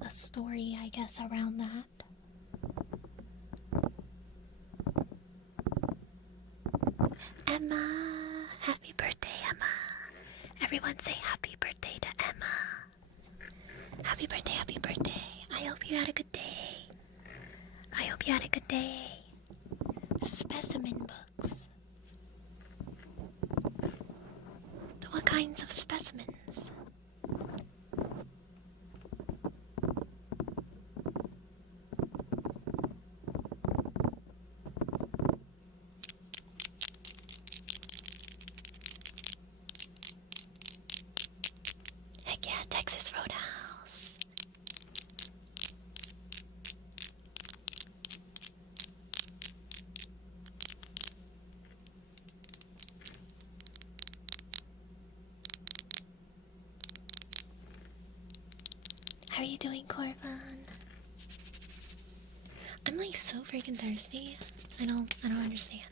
a story, I guess, around that. Emma! Happy birthday, Emma! Everyone say happy birthday to Emma! Happy birthday, happy birthday! I hope you had a good day. I hope you had a good day. Specimen books. What kinds of specimens? Heck yeah, Texas Roadhouse. How are you doing, Corvan? I'm like so freaking thirsty. I don't understand.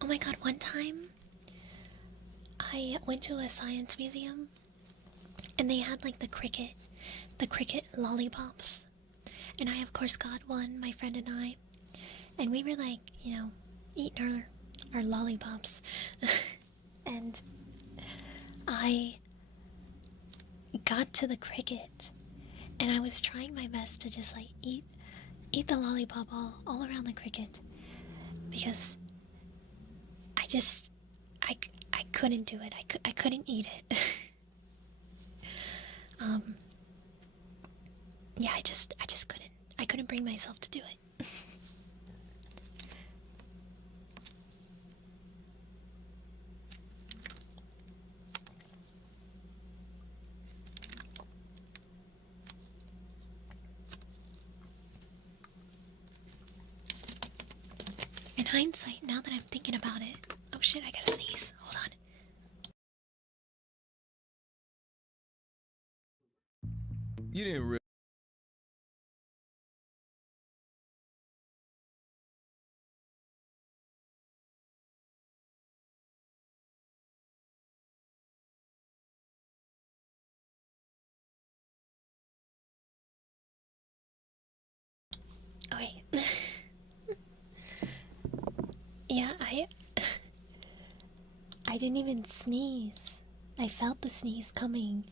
Oh my god, one time I went to a science museum and they had like the cricket lollipops. And I of course got one, my friend and I. And we were like, you know, eating our lollipops. And I got to the cricket and I was trying my best to just like eat the lollipop all around the cricket, because I couldn't do it. I couldn't eat it. Yeah, I just couldn't. I couldn't bring myself to do it. In hindsight, now that I'm thinking about it, oh shit, I gotta sneeze. Hold on. You didn't really. Oh wait. Yeah, I didn't even sneeze. I felt the sneeze coming,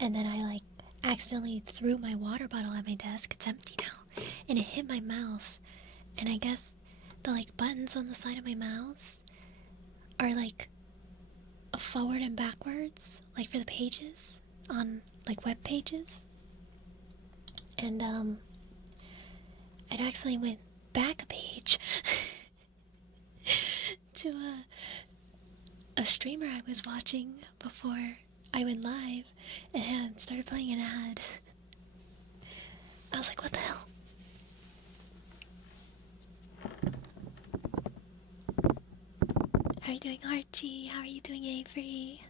and then I like accidentally threw my water bottle at my desk. It's empty now, and it hit my mouse. And I guess the like buttons on the side of my mouse are like forward and backwards, like for the pages on like web pages. And it actually went back a page to a streamer I was watching before I went live, and had started playing an ad. I was like, what the hell? How are you doing, Archie? How are you doing, Avery?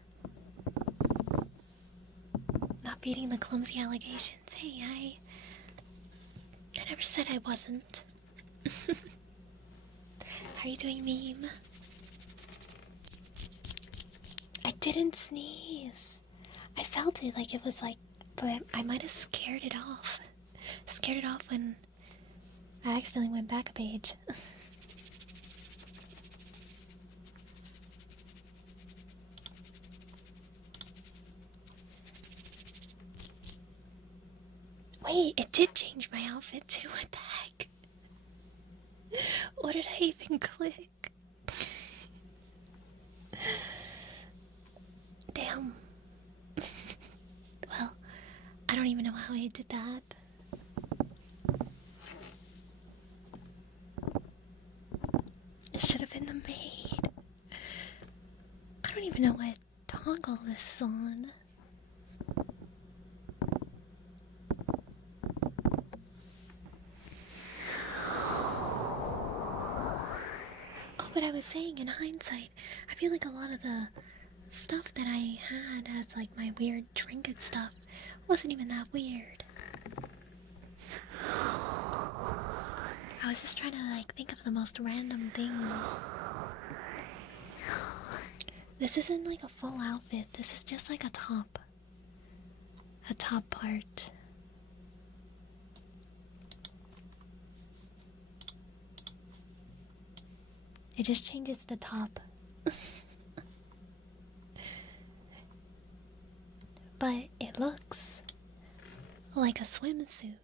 Not beating the clumsy allegations. Hey, I never said I wasn't. How are you doing, Meme? I didn't sneeze. I felt it like it was like, but I might have scared it off. Scared it off when I accidentally went back a page. Wait, it did change my outfit too. What the heck? What did I even click? Damn. Well, I don't even know how I did that. It should have been the maid. I don't even know what toggle this is on. Oh, but I was saying, in hindsight, I feel like a lot of the stuff that I had as like my weird trinket stuff wasn't even that weird. I was just trying to like think of the most random things. This isn't like a full outfit, this is just like a top. A top part. It just changes the top. But it looks like a swimsuit.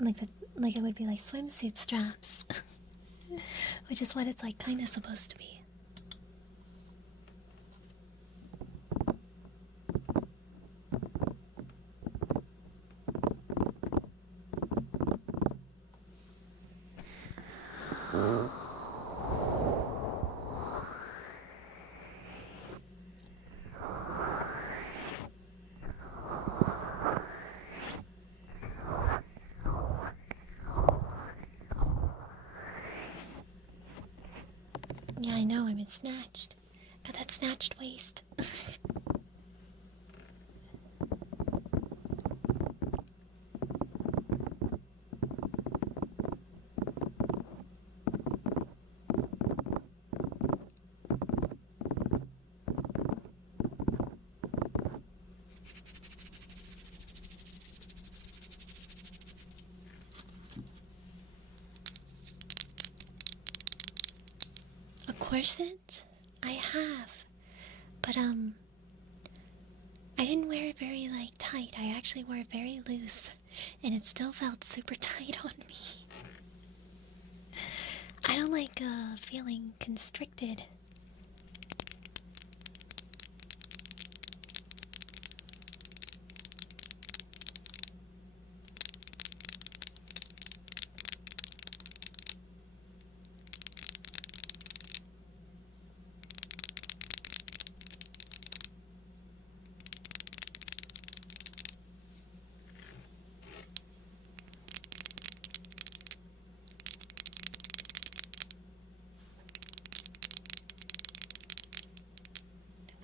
Like it would be like swimsuit straps. Which is what it's like kinda supposed to be. Yeah, I know, I'm snatched. Got that snatched waist. A corset? I have. But I didn't wear it very like tight. I actually wore it very loose. And it still felt super tight on me. I don't like feeling constricted.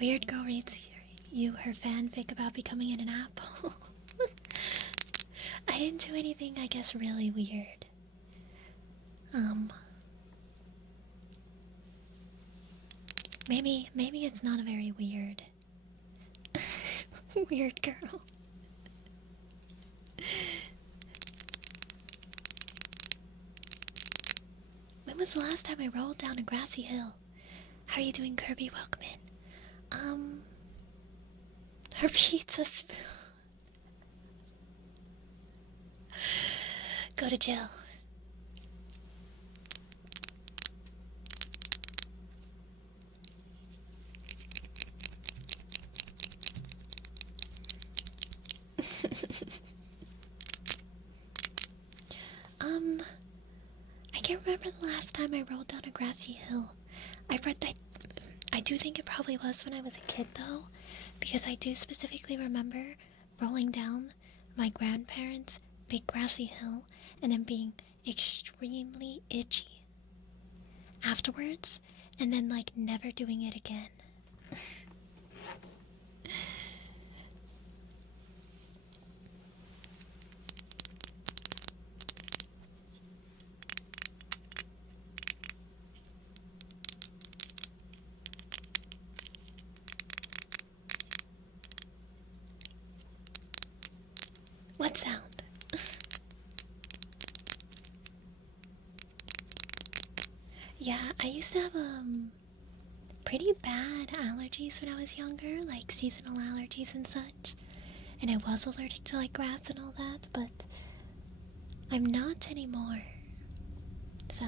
Weird girl reads you her fanfic about becoming an apple. I didn't do anything, I guess, really weird. Maybe it's not a very weird. Weird girl. When was the last time I rolled down a grassy hill? How are you doing, Kirby? Welcome in. Her pizza spoon. Go to jail. I can't remember the last time I rolled down a grassy hill. I do think it probably was when I was a kid, though, because I do specifically remember rolling down my grandparents' big grassy hill and then being extremely itchy afterwards, and then like never doing it again. Yeah, I used to have pretty bad allergies when I was younger, like seasonal allergies and such. And I was allergic to like grass and all that, but I'm not anymore. So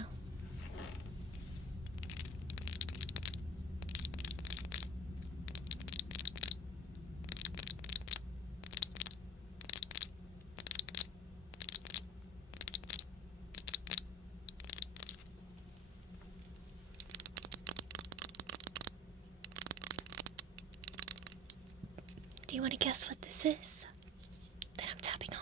do you want to guess what this is that I'm tapping on?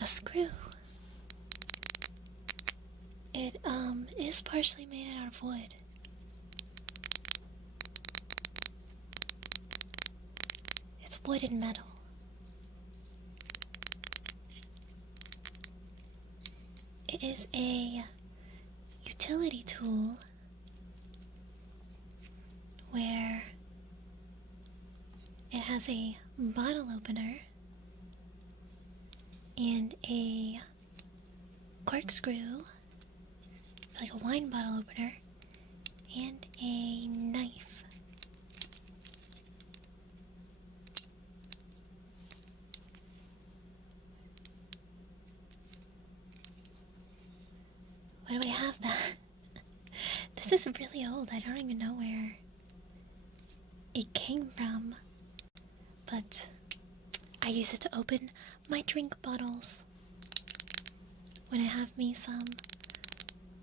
A screw. It is partially made out of wood. It's wood and metal. It is a utility tool where it has a bottle opener and a corkscrew, like a wine bottle opener, and a knife. Why do I have that? This is really old. I don't even know where it came from. But I use it to open my drink bottles when I have me some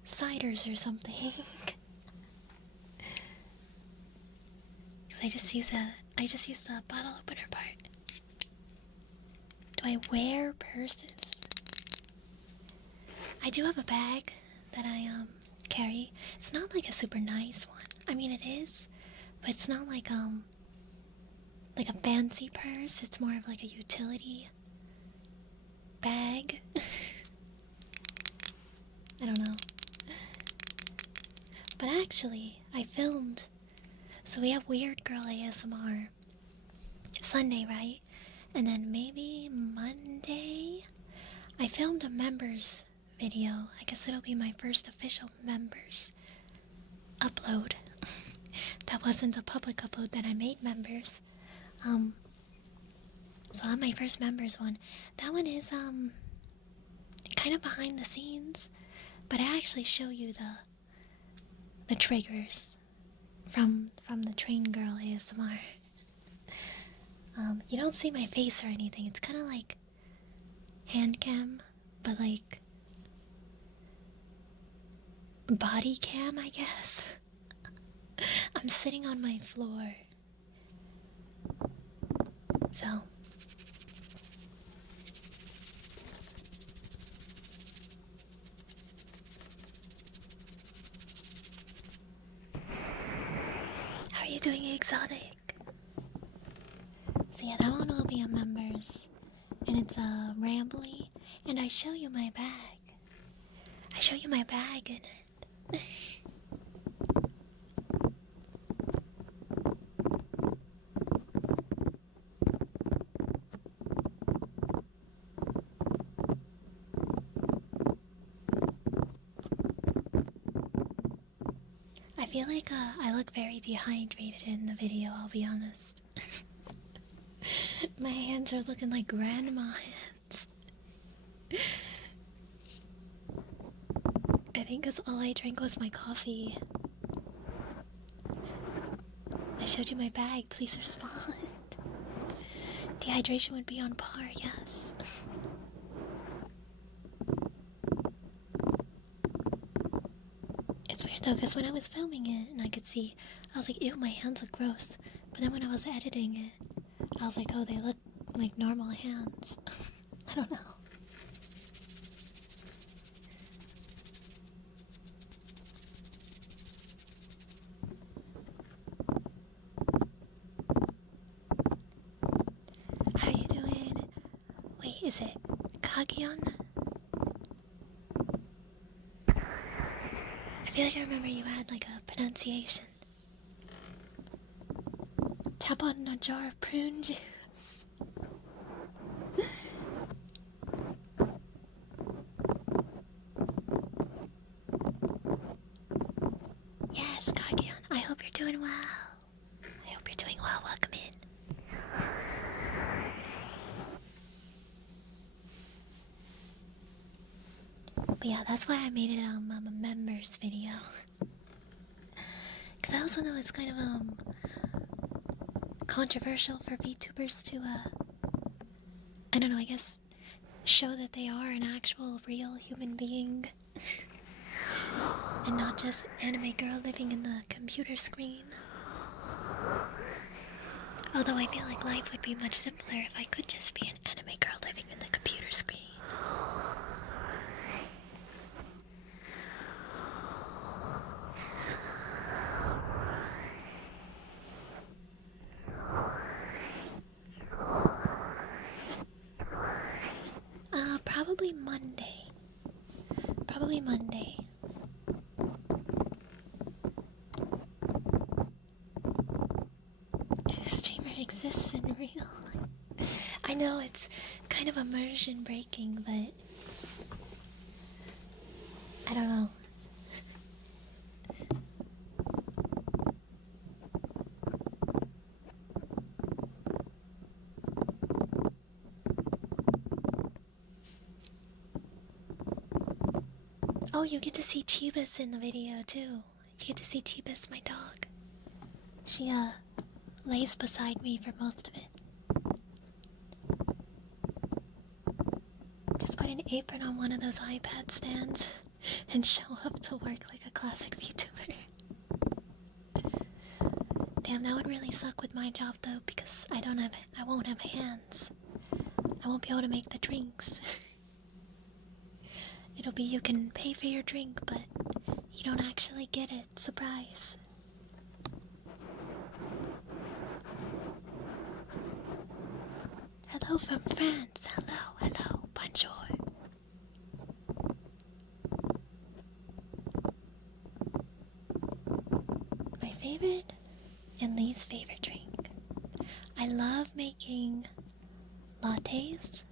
ciders or something. Cause I just use the bottle opener part. Do I wear purses? I do have a bag that I carry. It's not like a super nice one. I mean it is, but it's not like a fancy purse. It's more of like a utility bag. I don't know. But actually, I filmed. So we have Weird Girl ASMR Sunday, right? And then maybe Monday, I filmed a members video. I guess it'll be my first official members upload. That wasn't a public upload that I made members. So on my first members one, that one is kind of behind the scenes, but I actually show you the triggers from the Train Girl ASMR. You don't see my face or anything. It's kind of like hand cam, but like body cam, I guess. I'm sitting on my floor. So how are you doing, Exotic? So yeah, that one will be on members, and it's rambly, and I show you my bag. I show you my bag in it. I feel like I look very dehydrated in the video, I'll be honest. My hands are looking like grandma hands. I think because all I drank was my coffee. I showed you my bag, please respond. Dehydration would be on par, yes. It's weird though, because when I was filming it and I could see, I was like, ew, my hands look gross. But then when I was editing it, I was like, oh, they look like normal hands. I don't know. Is it Kagion? I feel like I remember you had like a pronunciation. Tap on a jar of prune juice. Yes, Kagion. I hope you're doing well. I hope you're doing well. Welcome in. But yeah, that's why I made it a members video. Because I also know it's kind of controversial for VTubers to I don't know, I guess show that they are an actual real human being and not just anime girl living in the computer screen. Although I feel like life would be much simpler if I could just be an anime girl living in the computer screen. Probably Monday. Probably Monday. Streamer exists in real life. I know it's kind of immersion breaking, but I don't know. Oh, you get to see Chibis in the video too. You get to see Chibis, my dog. She lays beside me for most of it. Just put an apron on one of those iPad stands and show up to work like a classic VTuber. Damn, that would really suck with my job though, because I won't have hands. I won't be able to make the drinks. It'll be you can pay for your drink, but you don't actually get it. Surprise. Hello from France. Hello. Bonjour. My favorite and least favorite drink. I love making lattes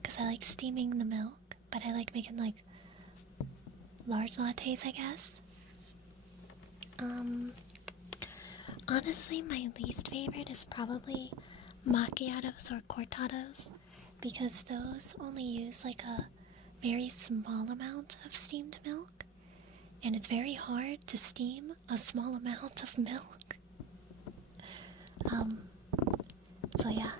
because I like steaming the milk, but I like making like large lattes, I guess. Honestly, my least favorite is probably macchiatos or cortados, because those only use like a very small amount of steamed milk, and it's very hard to steam a small amount of milk. So yeah.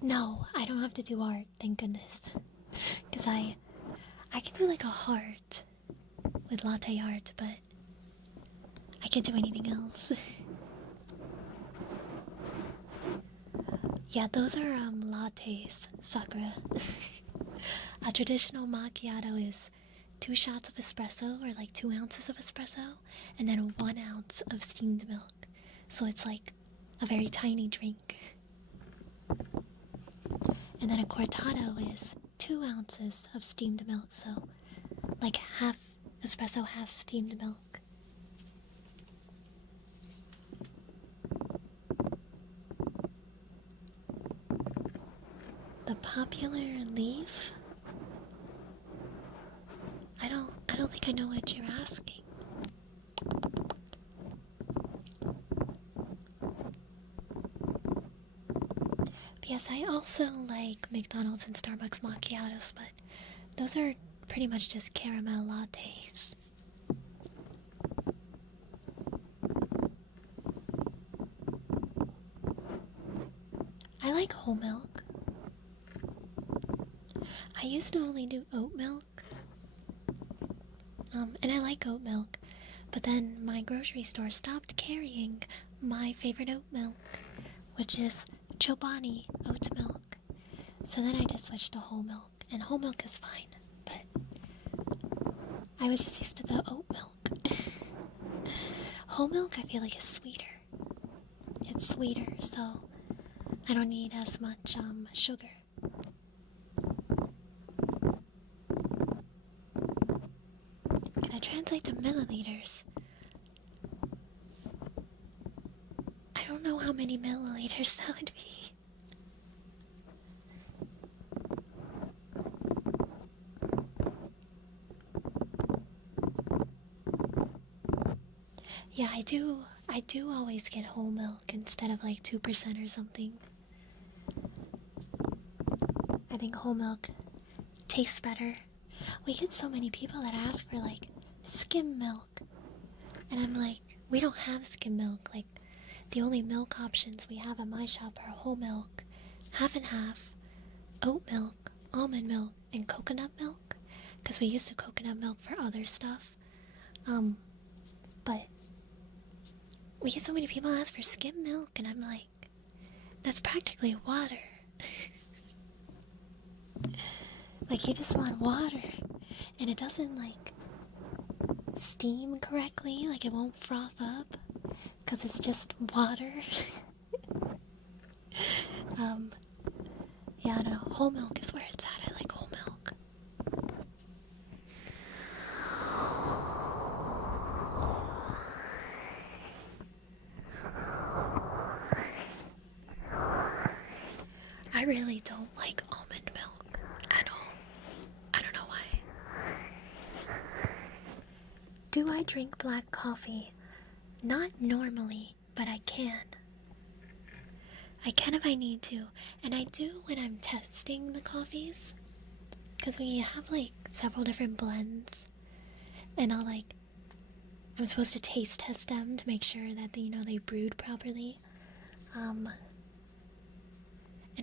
No, I don't have to do art, thank goodness. Because I can do like a heart with latte art, but I can't do anything else. Yeah, those are lattes, Sakura. A traditional macchiato is 2 shots of espresso, or like 2 ounces of espresso, and then 1 ounce of steamed milk. So it's like a very tiny drink. And then a cortado is 2 ounces of steamed milk, so like half espresso, half steamed milk. The popular leaf? I don't think I know what you're asking. But yes, I also like McDonald's and Starbucks macchiatos, but those are pretty much just caramel lattes. I like whole milk. I used to only do oat milk. And I like oat milk, but then my grocery store stopped carrying my favorite oat milk, which is Chobani oat milk. So then I just switched to whole milk, and whole milk is fine, but I was just used to the oat milk. Whole milk, I feel like, is sweeter. It's sweeter, so I don't need as much sugar. Can I translate to milliliters? I don't know how many milliliters that would be. Yeah, I do always get whole milk instead of like 2% or something. I think whole milk tastes better. We get so many people that ask for like skim milk. And I'm like, we don't have skim milk. Like, the only milk options we have at my shop are whole milk, half and half, oat milk, almond milk, and coconut milk. Because we use the coconut milk for other stuff. But we get so many people ask for skim milk, and I'm like, that's practically water. Like, you just want water, and it doesn't like steam correctly, like it won't froth up, because it's just water. Yeah, I don't know, whole milk is where it's at. I like whole milk. I really don't like almond milk at all. I don't know why. Do I drink black coffee? Not normally, but I can. I can if I need to, and I do when I'm testing the coffees, because we have like several different blends, and I'm supposed to taste test them to make sure that they brewed properly. And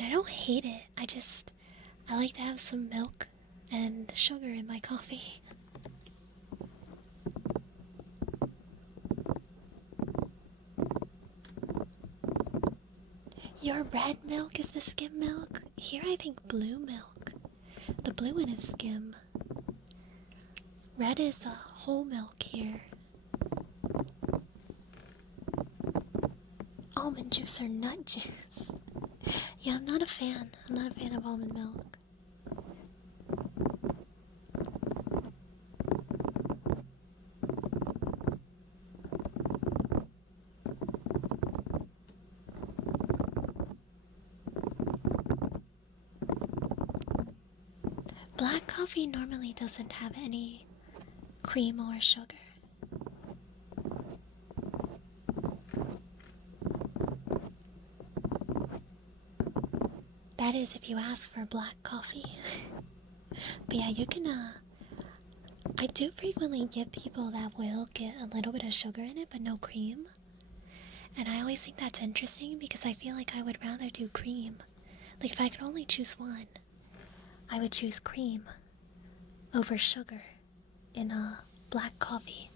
I don't hate it. I like to have some milk and sugar in my coffee. Your red milk is the skim milk? Here I think blue milk. The blue one is skim. Red is a whole milk here. Almond juice or nut juice? Yeah, I'm not a fan. I'm not a fan of almond milk. Black coffee normally doesn't have any cream or sugar. That is if you ask for black coffee. But yeah, you can, I do frequently get people that will get a little bit of sugar in it, but no cream. And I always think that's interesting because I feel like I would rather do cream. Like, if I could only choose one, I would choose cream over sugar in a black coffee.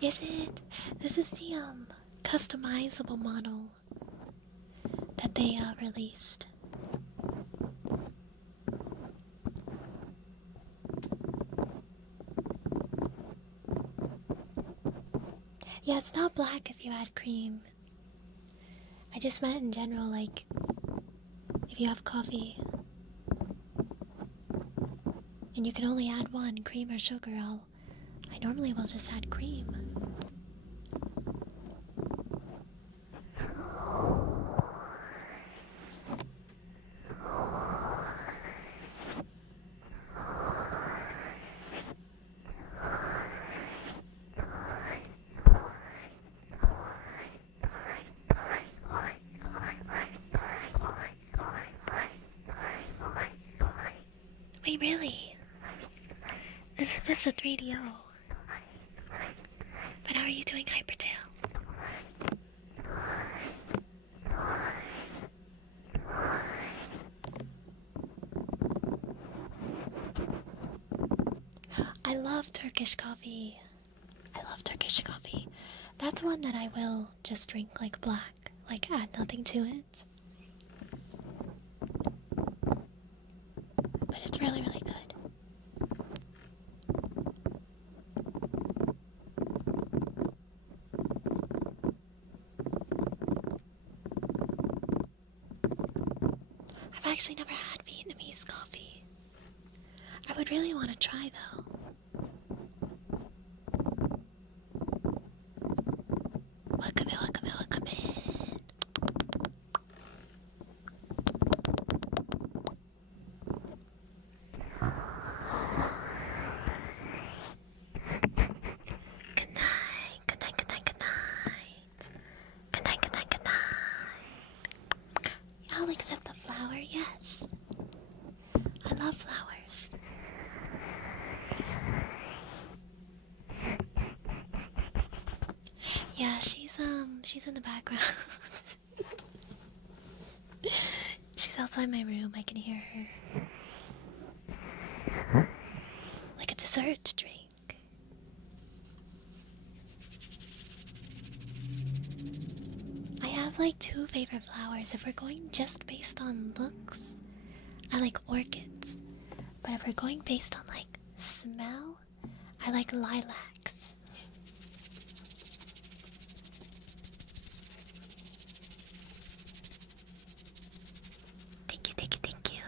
Is it? This is the customizable model that they released. Yeah, it's not black if you add cream. I just meant in general, like, if you have coffee and you can only add one, cream or sugar, I normally will just add cream. Wait, really? This is just a 3DO. But how are you doing, Hypertail? I love Turkish coffee. I love Turkish coffee. That's one that I will just drink like black, like add nothing to it. actually never had Vietnamese coffee. I would really want to try though. Welcome in, welcome in, welcome in. Good night, good night, good night, good night. Good night, good night, good night. I'll accept the flower, yes. I love flowers. Yeah, she's in the background. She's outside my room, I can hear her. Like a dessert drink. I have like two favorite flowers. If we're going just based on looks, I like orchids. But if we're going based on like smell, I like lilacs. Thank you, thank you, thank you.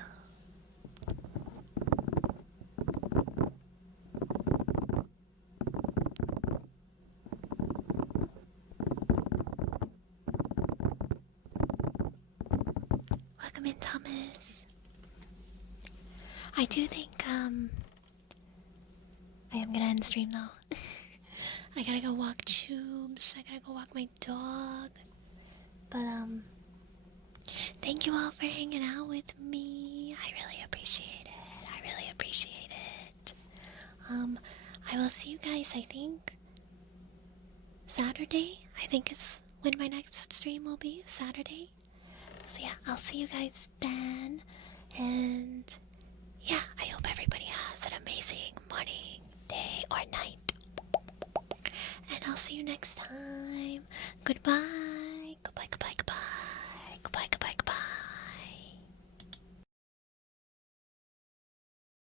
Welcome in, Thomas. I do think, I am gonna end stream now. I gotta go walk Tubes. I gotta go walk my dog. But, thank you all for hanging out with me. I really appreciate it. I really appreciate it. I will see you guys, I think, Saturday. I think is when my next stream will be. Saturday. So yeah, I'll see you guys then. And yeah, I hope everybody has an amazing morning, day, or night. And I'll see you next time. Goodbye.